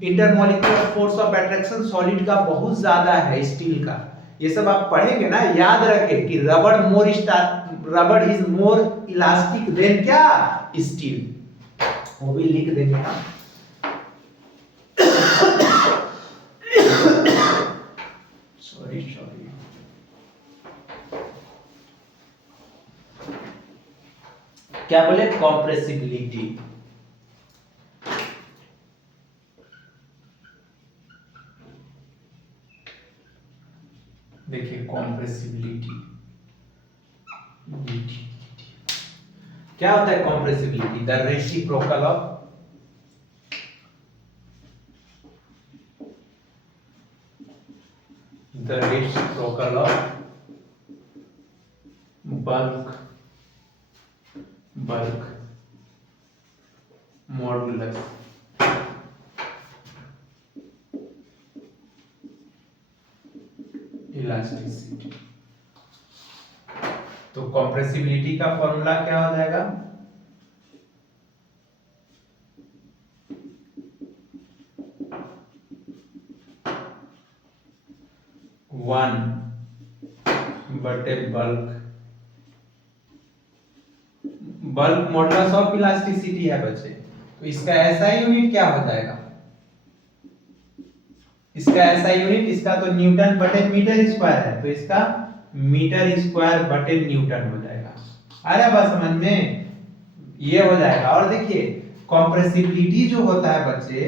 Intermolecular force of attraction solid का बहुत ज्यादा है, स्टील का। ये सब आप पढ़ेंगे ना, याद रखें कि रबड़ इज मोर इलास्टिक देन क्या? स्टील। वो भी लिख देंगे ना। Sorry sorry. क्या बोले? कॉम्प्रेसिबिलिटी। देखिए कॉम्प्रेसिबिलिटी क्या होता है? Compressibility the reciprocal of bulk modulus elasticity. तो कॉम्प्रेसिबिलिटी का फॉर्मूला क्या हो जाएगा? वन बटे बल्क मॉडुलस ऑफ इलास्टिसिटी है बच्चे। तो इसका ऐसा यूनिट क्या हो जाएगा? इसका ऐसा यूनिट, इसका तो न्यूटन बटे मीटर स्क्वायर है, तो इसका मीटर स्क्वायर बटे न्यूटन हो जाएगा। आ रहा है बात समझ में? ये हो जाएगा। और देखिए कॉम्प्रेसिबिलिटी जो होता है बच्चे,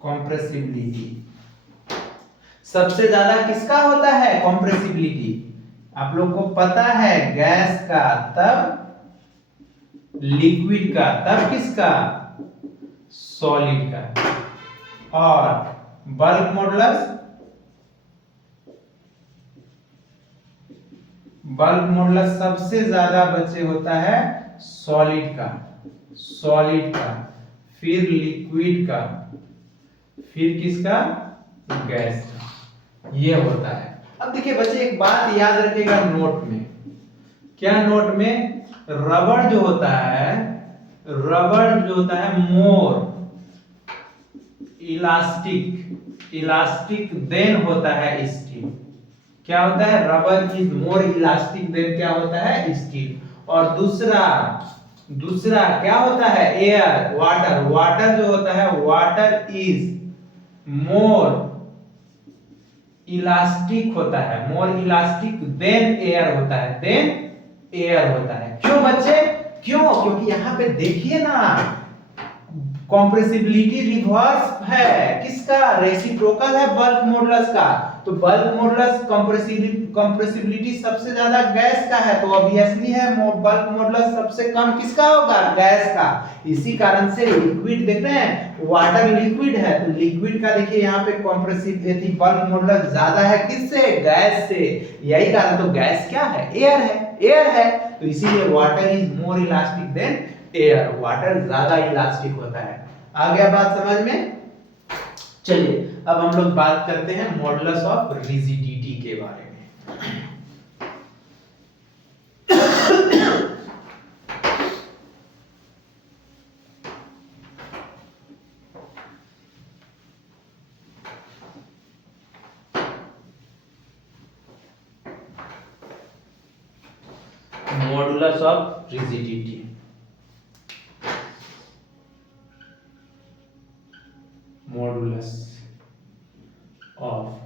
कॉम्प्रेसिबिलिटी सबसे ज्यादा किसका होता है? कॉम्प्रेसिबिलिटी आप लोग को पता है, गैस का, तब लिक्विड का, तब किसका? सॉलिड का। और बल्क मॉडुलस सबसे ज्यादा बच्चे होता है सॉलिड का, फिर लिक्विड का, फिर किसका? गैस का। ये होता है। अब देखिए बच्चे एक बात याद रखिएगा नोट में। क्या नोट में? रबड़ जो होता है मोर इलास्टिक देन होता है स्टील। क्या होता है? Rubber is more elastic than क्या होता है? स्टील। और दूसरा क्या होता है? एयर, वाटर जो होता है, वाटर इज मोर इलास्टिक होता है, मोर इलास्टिक देन एयर होता है, क्यों बच्चे? क्यों? क्योंकि यहां पे देखिए ना, कॉम्प्रेसिबिलिटी रिवर्स है किसका? रेसिप्रोकल है बल्क मॉडुलस का। तो बल्क मॉडुलस कंप्रेसिबिलिटी सबसे ज्यादा गैस का है, तो ऑब्वियसली है बल्क मॉडुलस सबसे कम किसका होगा? गैस का। इसी कारण से लिक्विड देख रहे हैं, वाटर लिक्विड है, तो लिक्विड का देखिए यहाँ पे कंप्रेसिबिलिटी बल्क मॉडुलस ज्यादा है किससे? गैस से। यही कारण, तो गैस क्या है? एयर है, तो इसीलिए water is more elastic than air, water ज्यादा इलास्टिक होता है। आ गया बात समझ में? चलिए अब हम लोग बात करते हैं मॉडुलस ऑफ रिजिडिटी के बारे में। Modulus of rigidity. Modulus of,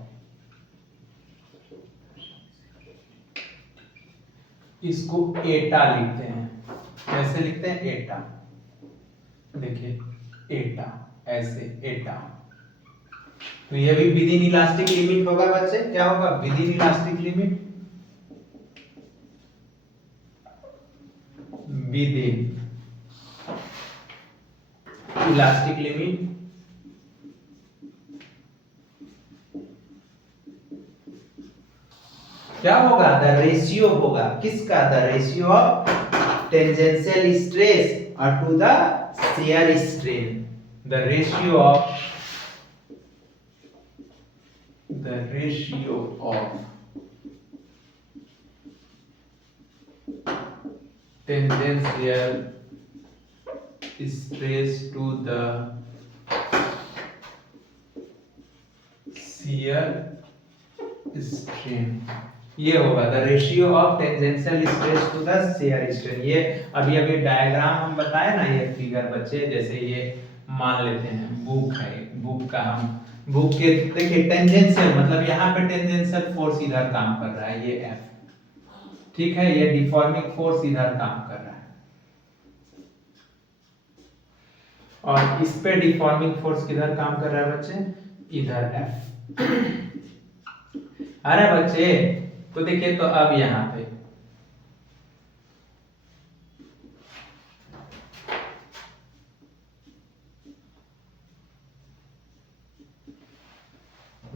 इसको एटा लिखते हैं। कैसे लिखते हैं? एटा। देखिए एटा, ऐसे एटा। तो ये भी विद इन इलास्टिक लिमिट होगा बच्चे। क्या होगा? Within elastic limit, within elastic limit. क्या होगा? द रेशियो होगा किसका? The ratio of tangential stress और to the shear strain. The ratio of, the ratio of tangential stress to the shear strain। ये होगा the ratio of tangential stress to the shear strain. ये अभी अभी diagram हम बताए ना, ये फिगर बच्चे, जैसे ये मान लेते हैं बुक है, बुक का हम बुक के देखिए टेंजेंशियल मतलब यहाँ पे टेंजेंशियल फोर्स इधर काम कर रहा है, ये F, ठीक है। ये डिफॉर्मिंग फोर्स इधर काम कर रहा है और इस पे डिफॉर्मिंग फोर्स किधर काम कर रहा है बच्चे? इधर F। अरे बच्चे तो देखिए, तो अब यहां पे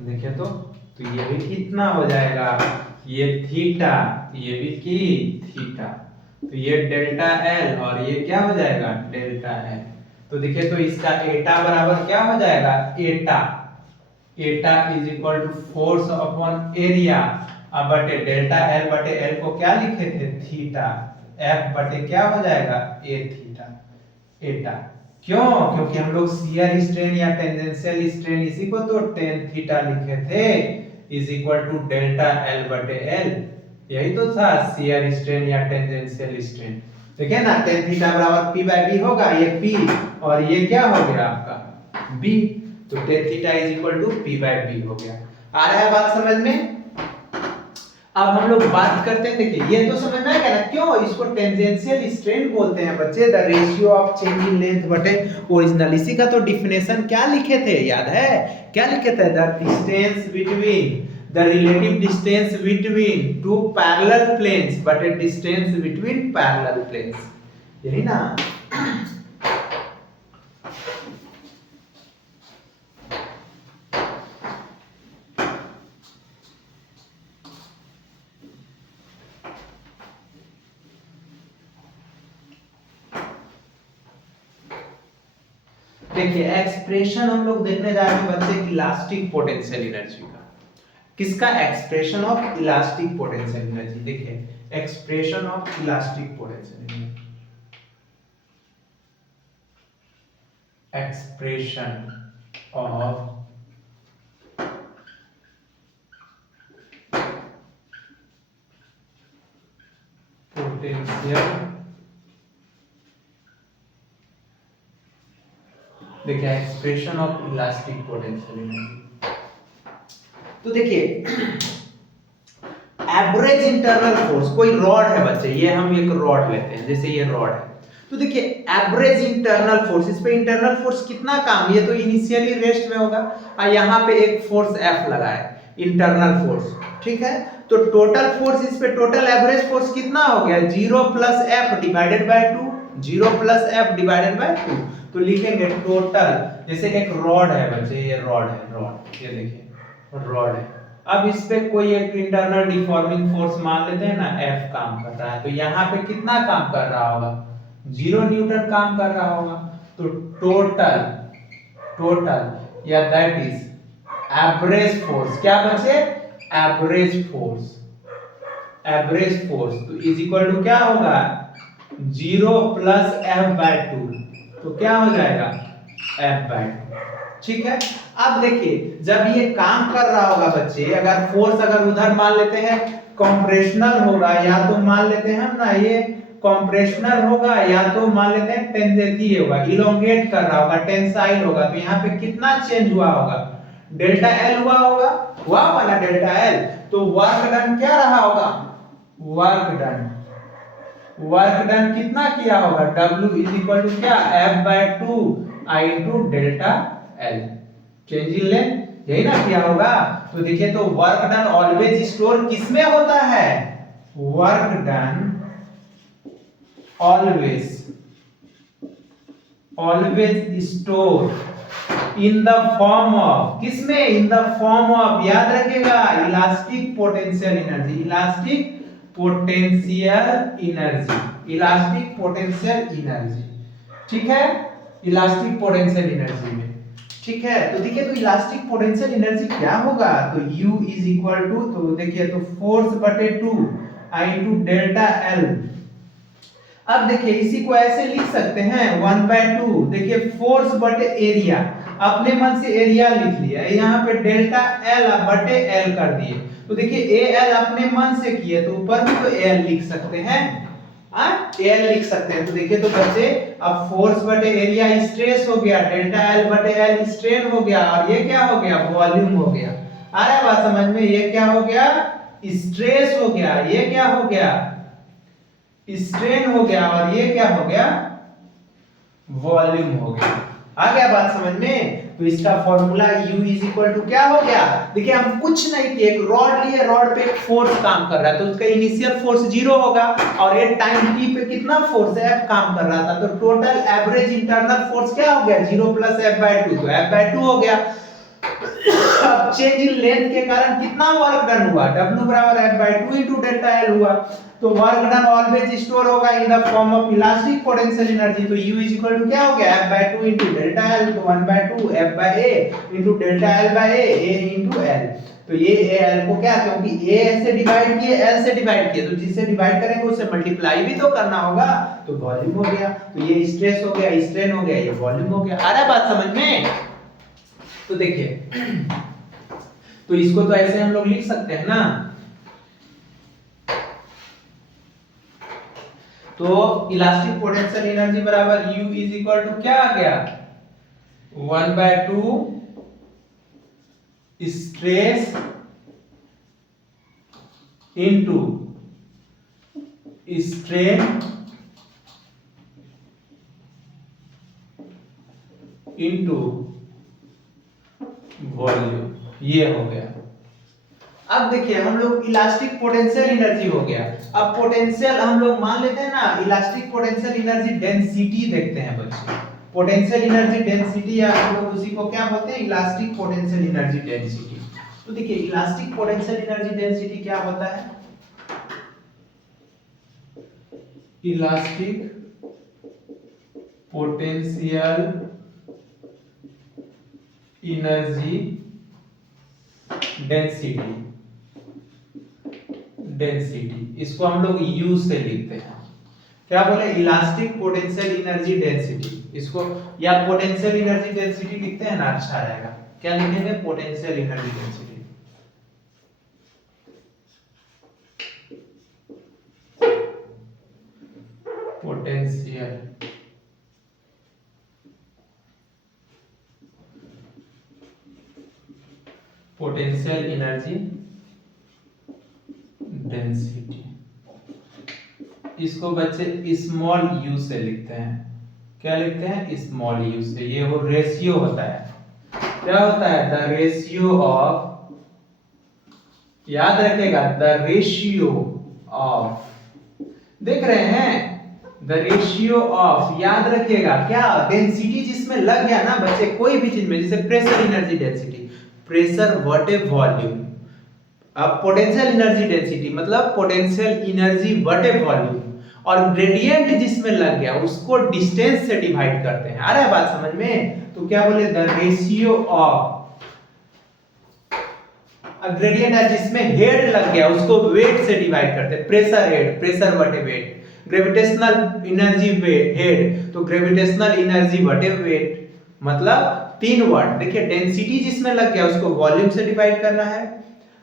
देखिए तो ये भी कितना हो जाएगा? ये थीटा, ये भी की थीटा, तो ये डेल्टा L और ये क्या हो जाएगा? Delta L। तो देखिए तो इसका एटा बराबर क्या हो जाएगा? Eta, eta is equal to force upon area अब बटे डेल्टा L बटे L को क्या लिखे थे? थीटा। F बटे क्या हो जाएगा? ए थीटा, एटा। क्यों? क्योंकि हम लोग शियर स्ट्रेन या टेंजेंशियल स्ट्रेन इसी को तो टेन थीटा लिखे थे is equal to delta L बटे L। यही तो था शियर स्ट्रेन या टेंजेंशियल स्ट्रेन। देखिए ना, टेन थीटा बराबर P बाय B होगा, ये P और ये क्या हो गया आपका? B। तो tan theta is equal to P by B हो गया। आ रहा है बात समझ में? अब हम लोग बात करते हैं, देखिए ये तो समझ में आ गया ना क्यों इसको टेंजेंशियल स्ट्रेन बोलते हैं बच्चे? The ratio of change in length बटे ओरिजिनल। इसी का तो डिफिनेशन क्या लिखे थे, याद है? क्या लिखे थे? The distance between, the relative distance between two parallel planes बटे डिस्टेंस बिटवीन पैरेलल प्लेन्स, यही ना? देखिए एक्सप्रेशन हम लोग देखने जा रहे हैं बच्चे इलास्टिक पोटेंशियल एनर्जी का। किसका? Expression of elastic potential energy. देखिए expression of elastic potential energy, expression of potential, देखिए expression of elastic potential energy. तो देखिए एवरेज इंटरनल फोर्स, कोई रॉड है बच्चे, ये हम एक रॉड लेते हैं, जैसे ये रॉड है, तो देखिए एवरेज इंटरनल फोर्स, इस पे इंटरनल फोर्स कितना काम, ये तो इनिशियली रेस्ट में होगा और यहाँ पे एक फोर्स F लगा है इंटरनल फोर्स, ठीक है। तो टोटल फोर्स इस पे, टोटल एवरेज फोर्स कितना हो गया? 0 plus F divided by 2, 0 plus F divided by 2। तो लिखेंगे टोटल, जैसे एक रॉड है बच्चे, ये रॉड है, रॉड, ये देखिए रॉड है। अब इस पे कोई एक इंटरनल डिफॉर्मिंग फोर्स मान लेते हैं ना, F काम कर रहा है, तो यहाँ पे कितना काम कर रहा होगा? 0 न्यूटन काम कर रहा होगा। तो टोटल, टोटल या दैट इज एवरेज फोर्स, क्या बचे? एवरेज फोर्स, एवरेज फोर्स तो इज इक्वल टू क्या होगा? 0 प्लस F बाय 2, तो क्या हो जाएगा? F by 2। ठीक है। अब देखिए जब ये काम कर रहा होगा बच्चे, अगर फोर्स अगर उधर मान लेते हैं कॉम्प्रेशनल होगा, या तो मान लेते हैं हम ना ये कॉम्प्रेशनल होगा, या तो मान लेते हैं टेंजेंसी होगा, इलोंगेट कर रहा होगा, टेंसाइल होगा, तो यहाँ पे कितना चेंज हुआ होगा, डेल्टा एल हुआ होगा, हुआ वाला डेल्टा एल। तो वर्क डन क्या रहा होगा, वर्क डन कितना किया होगा, W इज इक्वल टू क्या, F/2 I into delta L, change in length, यही ना किया होगा। तो देखिए तो वर्क डन ऑलवेज स्टोर किसमें होता है, work done always store in the form of, किसमें, इन द फॉर्म ऑफ, याद रखिएगा, elastic potential energy, elastic potential energy, ठीक है, इलास्टिक पोटेंशियल एनर्जी में, ठीक है। तो देखिए तो इलास्टिक पोटेंशियल एनर्जी क्या होगा, तो U इज इक्वल टू, तो देखिए तो फोर्स बटे 2 I इंटू डेल्टा एल। अब देखिए इसी को ऐसे लिख सकते हैं 1/2, देखिए फोर्स बटे एरिया, अपने मन से एरिया लिख लिया, यहाँ पे डेल्टा एल बटे एल कर दिए, तो देखिए ए एल अपने मन से किए तो ऊपर भी तो एल लिख सकते हैं, एल लिख सकते हैं। तो देखिए तो बच्चे अब फोर्स बटे एरिया स्ट्रेस हो गया, डेल्टा एल बटे एल स्ट्रेन हो गया, और ये क्या हो गया, वॉल्यूम हो गया। आ रहा है बात समझ में, ये क्या हो गया, स्ट्रेस हो गया, ये क्या हो गया, स्ट्रेन हो गया, और ये क्या हो गया, वॉल्यूम हो गया। आ गया बात समझ में। तो इसका formula U is equal to क्या हो गया, देखिए हम कुछ नहीं किए, एक रॉड लिए, रॉड पे एक फोर्स काम कर रहा है, तो उसका इनिशियल फोर्स 0 होगा, और ये टाइम t पे कितना फोर्स है, F काम कर रहा था, तो टोटल एवरेज इंटरनल फोर्स क्या हो गया, 0 प्लस F/2, तो F/2 हो गया। अब चेंज इन लेंथ के कारण कितना वर्क डन हुआ, W बराबर F/2 इनटू डेल्टा L हुआ, तो वर्क डन ऑलवेज स्टोर होगा in the form of elastic potential energy, तो U इज इक्वल टू क्या हो गया, F/2 इनटू डेल्टा L, तो 1/2 F/A into delta L/A, A into L। तो ये L को क्या, क्योंकि A से डिवाइड किए, L से डिवाइड किए, तो जिससे डिवाइड करेंगे उससे मल्टीप्लाई भी तो करना होगा, तो वॉल्यूम हो गया। तो ये स्ट्रेस हो गया, स्ट्रेन हो गया, ये वॉल्यूम हो गया। आ रहा है बात समझ में। तो देखिए तो इसको तो ऐसे हम लोग लिख सकते हैं ना, तो इलास्टिक पोटेंशियल एनर्जी बराबर U इज इक्वल टू क्या आ गया, 1/2 stress into strain into volume, ये हो गया। अब देखिए हम लोग इलास्टिक पोटेंशियल एनर्जी हो गया, अब पोटेंशियल हम लोग मान लेते हैं ना, इलास्टिक पोटेंशियल एनर्जी डेंसिटी देखते हैं बच्चे, पोटेंशियल एनर्जी डेंसिटी, या हम लोग उसी को क्या बोलते हैं, इलास्टिक पोटेंशियल एनर्जी डेंसिटी। तो देखिए इलास्टिक पोटेंशियल एनर्जी डेंसिटी क्या होता है, इलास्टिक पोटेंशियल एनर्जी डेंसिटी, इसको हम लोग U से लिखते हैं, क्या बोले, इलास्टिक पोटेंशियल एनर्जी डेंसिटी, इसको या पोटेंशियल एनर्जी डेंसिटी लिखते हैं ना, अच्छा रहेगा। क्या लिखेंगे, potential energy density, potential energy density, इसको बच्चे स्मॉल u से लिखते हैं, क्या लिखते हैं, स्मॉल u से। ये वो रेशियो होता है, क्या होता है, द रेशियो ऑफ, याद रखेगा, द रेशियो ऑफ, देख रहे हैं, द रेशियो ऑफ, याद रखिएगा क्या, डेंसिटी जिसमें लग गया ना बच्चे, कोई भी चीज में, जैसे प्रेशर एनर्जी डेंसिटी, प्रेशर बटे वॉल्यूम, अब पोटेंशियल एनर्जी डेंसिटी मतलब पोटेंशियल एनर्जी बटे वॉल्यूम, और ग्रेडियंट जिसमें लग गया उसको डिस्टेंस से डिवाइड करते हैं। आ रहा है बात समझ में। तो क्या बोले, द रेशियो ऑफ, ग्रेडियंट है जिसमें हेड लग गया उसको वेट से डिवाइड करते हैं, प्रेशर हेड, प्रेशर बटे वेट, ग्रेविटेशनल एनर्जी हेड, तो ग्रेविटेशनल एनर्जी बटे वेट, मतलब तीन वर्ड देखिए, डेंसिटी जिसमें लग गया उसको वॉल्यूम से डिवाइड करना है,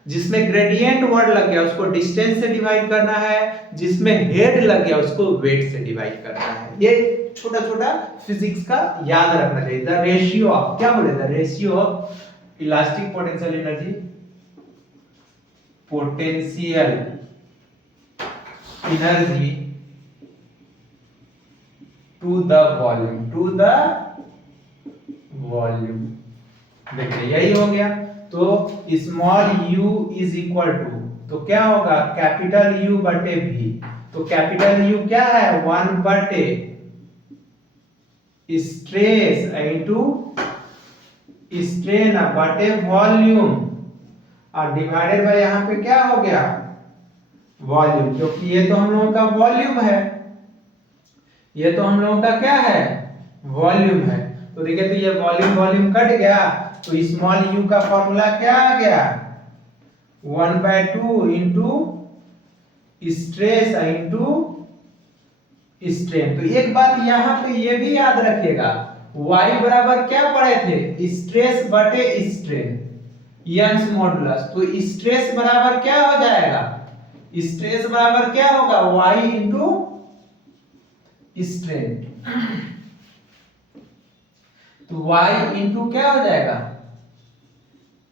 जिसमें ग्रेडियंट वर्ड लग गया उसको डिस्टेंस से डिवाइड करना है, जिसमें हेड लग गया उसको वेट से डिवाइड करना है। ये छोटा छोटा फिजिक्स का याद रखना चाहिए। द रेशियो ऑफ, क्या बोले, the ratio of elastic potential energy, potential energy to the volume, to the volume. देखिए यही हो गया। तो small u is equal to, तो क्या होगा, कैपिटल U बटे V। तो कैपिटल U क्या है, 1 बटे स्ट्रेस इनटू स्ट्रेन बटे वॉल्यूम, और डिवाइडेड बाय यहां पे क्या हो गया, वॉल्यूम, क्योंकि ये तो हम लोगों का वॉल्यूम है, ये तो हम लोगों का क्या है, वॉल्यूम है। तो देखिए, तो ये वॉल्यूम वॉल्यूम कट गया, तो स्मॉल u का फॉर्मूला क्या आ गया, 1/2 इंटू स्ट्रेस इंटू स्ट्रेन। तो एक बात यहां पे ये भी याद रखिएगा, y बराबर क्या पढ़े थे, स्ट्रेस बटे स्ट्रेन, यंग्स मॉडुलस। तो स्ट्रेस बराबर क्या हो जाएगा, स्ट्रेस बराबर क्या होगा, y इंटू स्ट्रेन। तो y इंटू क्या हो जाएगा,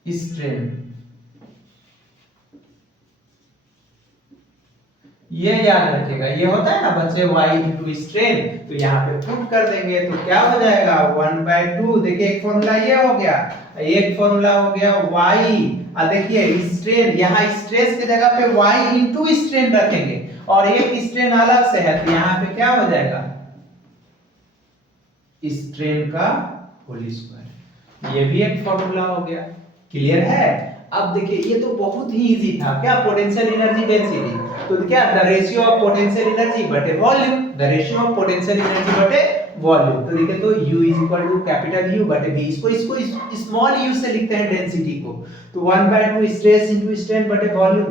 स्ट्रेन। ये याद रखिएगा, ये होता है ना बच्चे y इंटू स्ट्रेन, तो यहाँ पे पुट कर देंगे तो क्या हो जाएगा, 1/2। देखिए एक फॉर्मूला ये हो गया, एक फॉर्मूला हो गया y, और देखिए स्ट्रेन, यहाँ स्ट्रेस की जगह पे y इंटू स्ट्रेन रखेंगे, और एक स्ट्रेन अलग से है, तो यहाँ पे क्या हो जाएगा, स्ट्रेन का होल स्क्वायर। ये भी एक फॉर्मूला हो गया। क्लियर है। अब देखिए ये तो बहुत ही इजी था, क्या, पोटेंशियल एनर्जी डेंसिटी। तो क्या, the ratio of potential energy बटे volume, the ratio of potential energy बटे वॉल्यूम। तो देखिए, तो U is equal to capital U बटे V, इसको स्मॉल u से लिखते हैं डेंसिटी को। तो 1/2 स्ट्रेस इनटू स्ट्रेन बटे वॉल्यूम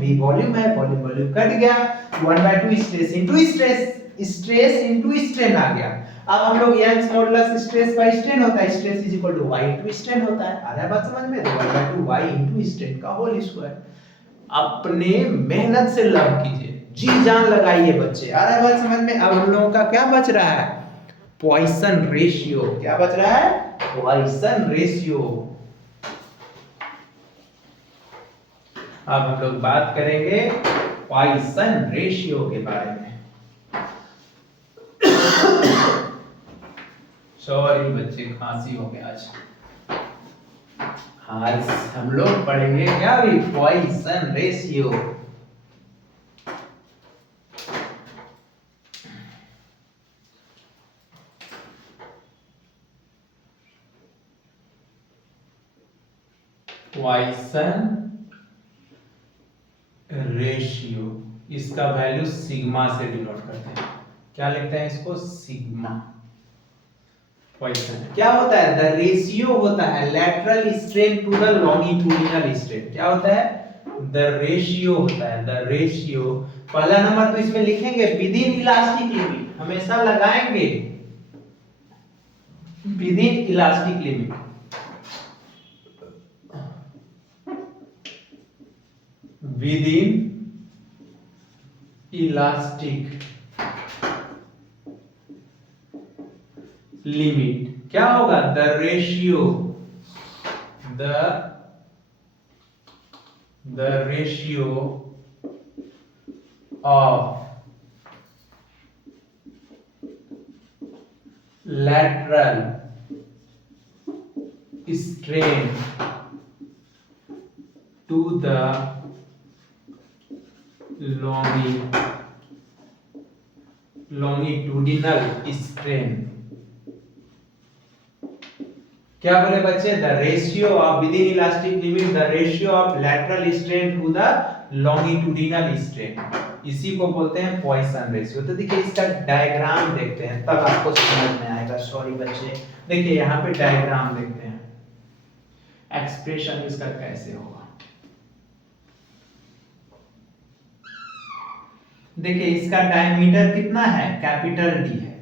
V वॉल्यूम है, वॉल्यूम वॉल्यूम कट गया, 1/2 stress into stress, stress into strain आ गया। अब हम लोग Young's modulus stress by strain होता है, stress is equal to y into strain होता है। आ रहा है बात समझ में, तो 1/2 y इनटू स्ट्रेन का होल स्क्वायर। अपने मेहनत से लर्न कीजिए, जी जान लगाइए बच्चे। आ रहा है बात समझ में। अब हम लोगों का क्या बच रहा है, पॉइसन रेशियो। क्या बच रहा है, पॉइसन रेशियो। अब हम लोग बात करेंगे पॉइसन रेशियो के बारे में। सॉरी बच्चे, खांसी हो गया आज। आज हम लोग पढ़ेंगे क्या भी, पॉइसन रेशियो। पॉइसन रेशियो, इसका वैल्यू सिग्मा से डिनोट करते हैं। क्या लिखते हैं इसको, सिग्मा। पॉइसन क्या होता है, द रेशियो होता है lateral strain to the longitudinal strain. क्या होता है, द रेशियो होता है, द रेशियो। पहला नंबर तो इसमें लिखेंगे विद इन इलास्टिक लिमिट, हमेशा लगाएंगे within elastic limit. Within elastic limit क्या होगा, the ratio, the ratio of lateral strain to the longitudinal strain। क्या बोले बच्चे, the ratio of within elastic limit, the ratio of lateral strain to the longitudinal strain, इसी को बोलते हैं Poisson ratio. तो देखिए इसका डायग्राम देखते हैं, तब आपको समझ में आएगा। सॉरी बच्चे, देखिए यहाँ पे डायग्राम देखते हैं, एक्सप्रेशन इसका कैसे होगा। देखिए इसका डायमीटर कितना है, कैपिटल D है,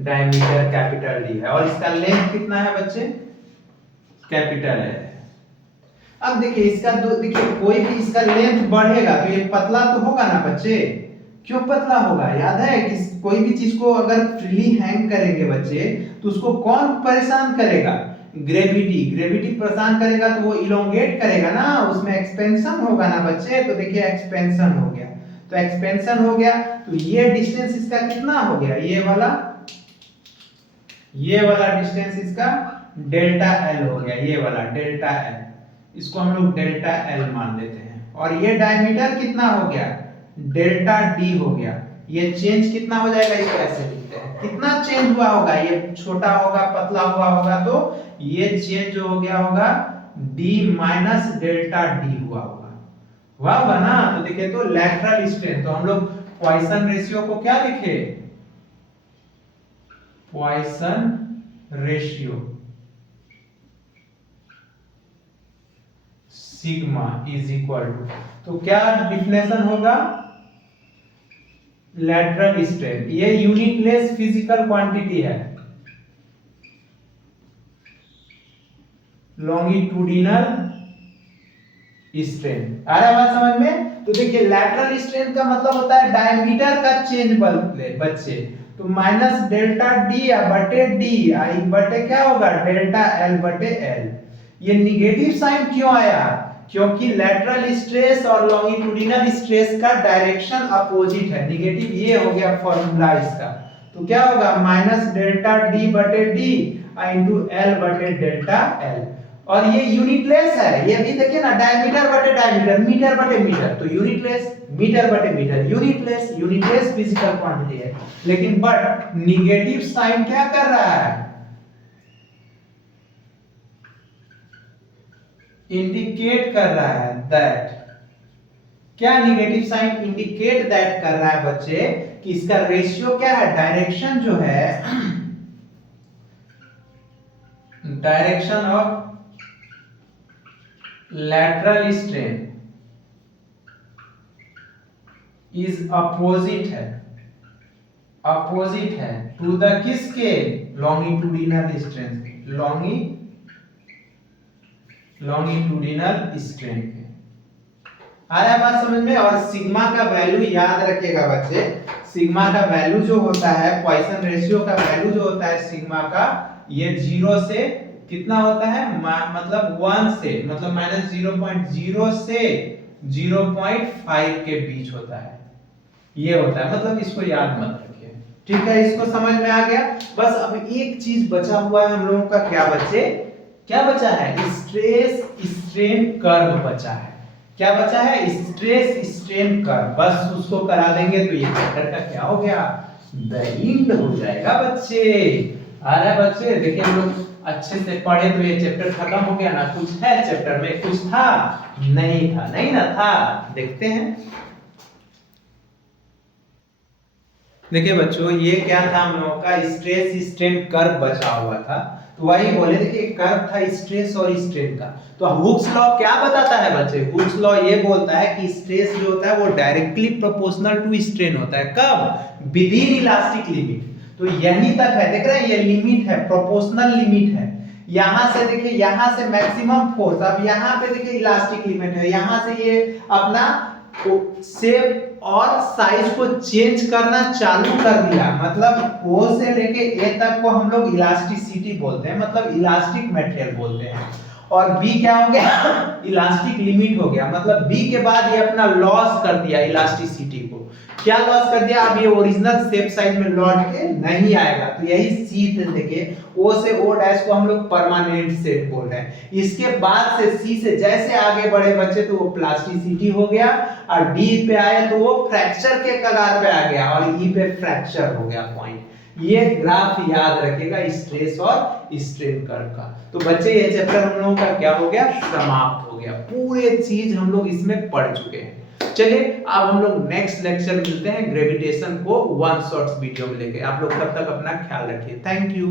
डायमीटर कैपिटल डी है और इसका लेंथ कितना है बच्चे, कैपिटल है। अब देखिए इसका देखिए कोई भी इसका लेंथ बढ़ेगा तो ये पतला तो होगा ना बच्चे, क्यों पतला होगा, याद है कि कोई भी चीज को अगर फ्रीली हैंग करेंगे बच्चे तो उसको कौन परेशान करेगा, ग्रेविटी, ग्रेविटी परेशान करेगा तो वो इलोंगेट करेगा ना, उसमें एक्सपेंशन होगा ना बच्चे। तो देखिए एक्सपेंशन हो गया, तो एक्सपेंशन हो गया तो ये डिस्टेंस इसका कितना हो गया, ये वाला डिस्टेंस इसका डेल्टा एल हो गया, ये वाला डेल्टा एल, इसको हम लोग डेल्टा एल मान लेते हैं। और ये डायमीटर कितना हो गया, डेल्टा डी हो गया। ये चेंज कितना हो जाएगा, इसको ऐसे लिखते हैं, कितना चेंज हुआ होगा, ये छोटा होगा पतला हुआ होगा तो ये चेंज हो गया होगा d माइनस डेल्टा डी हुआ होगा ना। तो देखिए तो लैटरल स्ट्रेन, तो हम लोग पॉइसन रेशियो को क्या लिखे, Poisson ratio sigma is equal to, तो क्या डिफिनेशन होगा, लैटरल स्ट्रेन, ये यूनिटलेस फिजिकल क्वांटिटी है, लॉन्गिट्यूडिनल स्ट्रेन। आ रहा है बात समझ में। तो देखिए लैटरल स्ट्रेन का मतलब होता है डायमीटर का चेंज बच्चे, तो माइनस डेल्टा डी बटे डी आई बटे क्या होगा, डेल्टा एल बटे एल। ये निगेटिव साइन क्यों आया, क्योंकि लैटरल स्ट्रेस और लॉन्गिट्यूडिनल स्ट्रेस का डायरेक्शन अपोजिट है, निगेटिव। ये हो गया फॉर्मूला इसका, तो क्या होगा माइनस डेल्टा डी बटे डी इंटू एल बटे डेल्टा एल। और ये यूनिटलेस है, ये भी देखिए ना, डायमीटर बटे डायमीटर, मीटर बटे मीटर, तो यूनिटलेस, मीटर बटे metre, unitless, unitless physical quantity है। लेकिन बट निगेटिव साइन क्या कर रहा है, इंडिकेट कर रहा है दैट, क्या निगेटिव साइन इंडिकेट दैट कर रहा है बच्चे कि इसका रेशियो क्या है, डायरेक्शन जो है, direction of lateral strain is opposite है, अपोजिट है टू द किसके, लॉन्गिट्यूडिनल स्ट्रेन, लॉन्गिट्यूडिनल स्ट्रेन के। आ रहा है बात समझ में। और सिग्मा का वैल्यू याद रखिएगा बच्चे, सिग्मा का वैल्यू जो होता है, पॉइसन रेशियो का वैल्यू जो होता है सिग्मा का, ये 0 से कितना होता है, मतलब 1 से, मतलब माइनस 0.0 से 0.5 के बीच होता है, ये होता है, मतलब इसको याद मत रखिए, ठीक है। इसको समझ में आ गया। बस अब एक चीज बचा हुआ है हम लोगों का, क्या बच्चे, क्या बचा है, स्ट्रेस स्ट्रेन कर्व बचा है। क्या बचा है, स्ट्रेस स्ट्रेन कर्व, बस उसको करा देंगे तो ये चैप्टर का क्या हो गया, द एंड हो जाएगा बच्चे। आ रहा है बच्चे, देखिए हम लोग अच्छे से पढ़े तो ये चैप्टर खत्म हो गया ना। कुछ है चैप्टर में, कुछ था, नहीं था, नहीं ना था, देखते हैं। देखिए बच्चों ये क्या था हम लोगों का, स्ट्रेस स्ट्रेन कर्व बचा हुआ था, तो वही बोले थे कि कर्व था स्ट्रेस और स्ट्रेन का। तो हुक्स लॉ क्या बताता है बच्चे, हुक्स लॉ ये बोलता है कि स्ट्रेस जो होता है वो डायरेक्टली प्रोपोर्शनल टू स्ट्रेन होता है, कब, विद इन इलास्टिक लिमिट। तो यहीं तक है, देख रहे हैं, ये लिमिट है, प्रोपोर्शनल लिमिट है। यहां से देखिए, यहां से मैक्सिमम फोर्स, अब यहां पे देखिए इलास्टिक लिमिट है, यहां से ये अपना शेप और साइज को चेंज करना चालू कर दिया, मतलब O से लेके A तक को हम लोग इलास्टिसिटी बोलते हैं, मतलब इलास्टिक मटेरियल बोलते हैं। और B क्या हो गया, इलास्टिक लिमिट हो गया, मतलब B के बाद ये अपना लॉस कर दिया इलास्टिसिटी को। क्या लॉस कर दिया, अब ये ओरिजिनल शेप साइज में लौट के नहीं आएगा। तो यही C देखिए, O से O डैश को हम लोग परमानेंट सेट बोल रहे हैं। इसके बाद से C से जैसे आगे बढ़े बच्चे तो वो प्लास्टिसिटी हो गया, और D पे आए तो वो फ्रैक्चर के कगार पे आ गया, और E पे फ्रैक्चर हो गया पॉइंट। ये ग्राफ याद रखिएगा स्ट्रेस और स्ट्रेन कर्व का। तो बच्चे ये चैप्टर हम लोगों का क्या हो गया, समाप्त हो गया, पूरे चीज हम लोग इसमें पढ़ चुके हैं। चलिए अब हम लोग नेक्स्ट लेक्चर मिलते हैं ग्रेविटेशन को वन शॉट्स वीडियो में लेके। आप लोग तब तक अपना ख्याल रखिए, थैंक यू।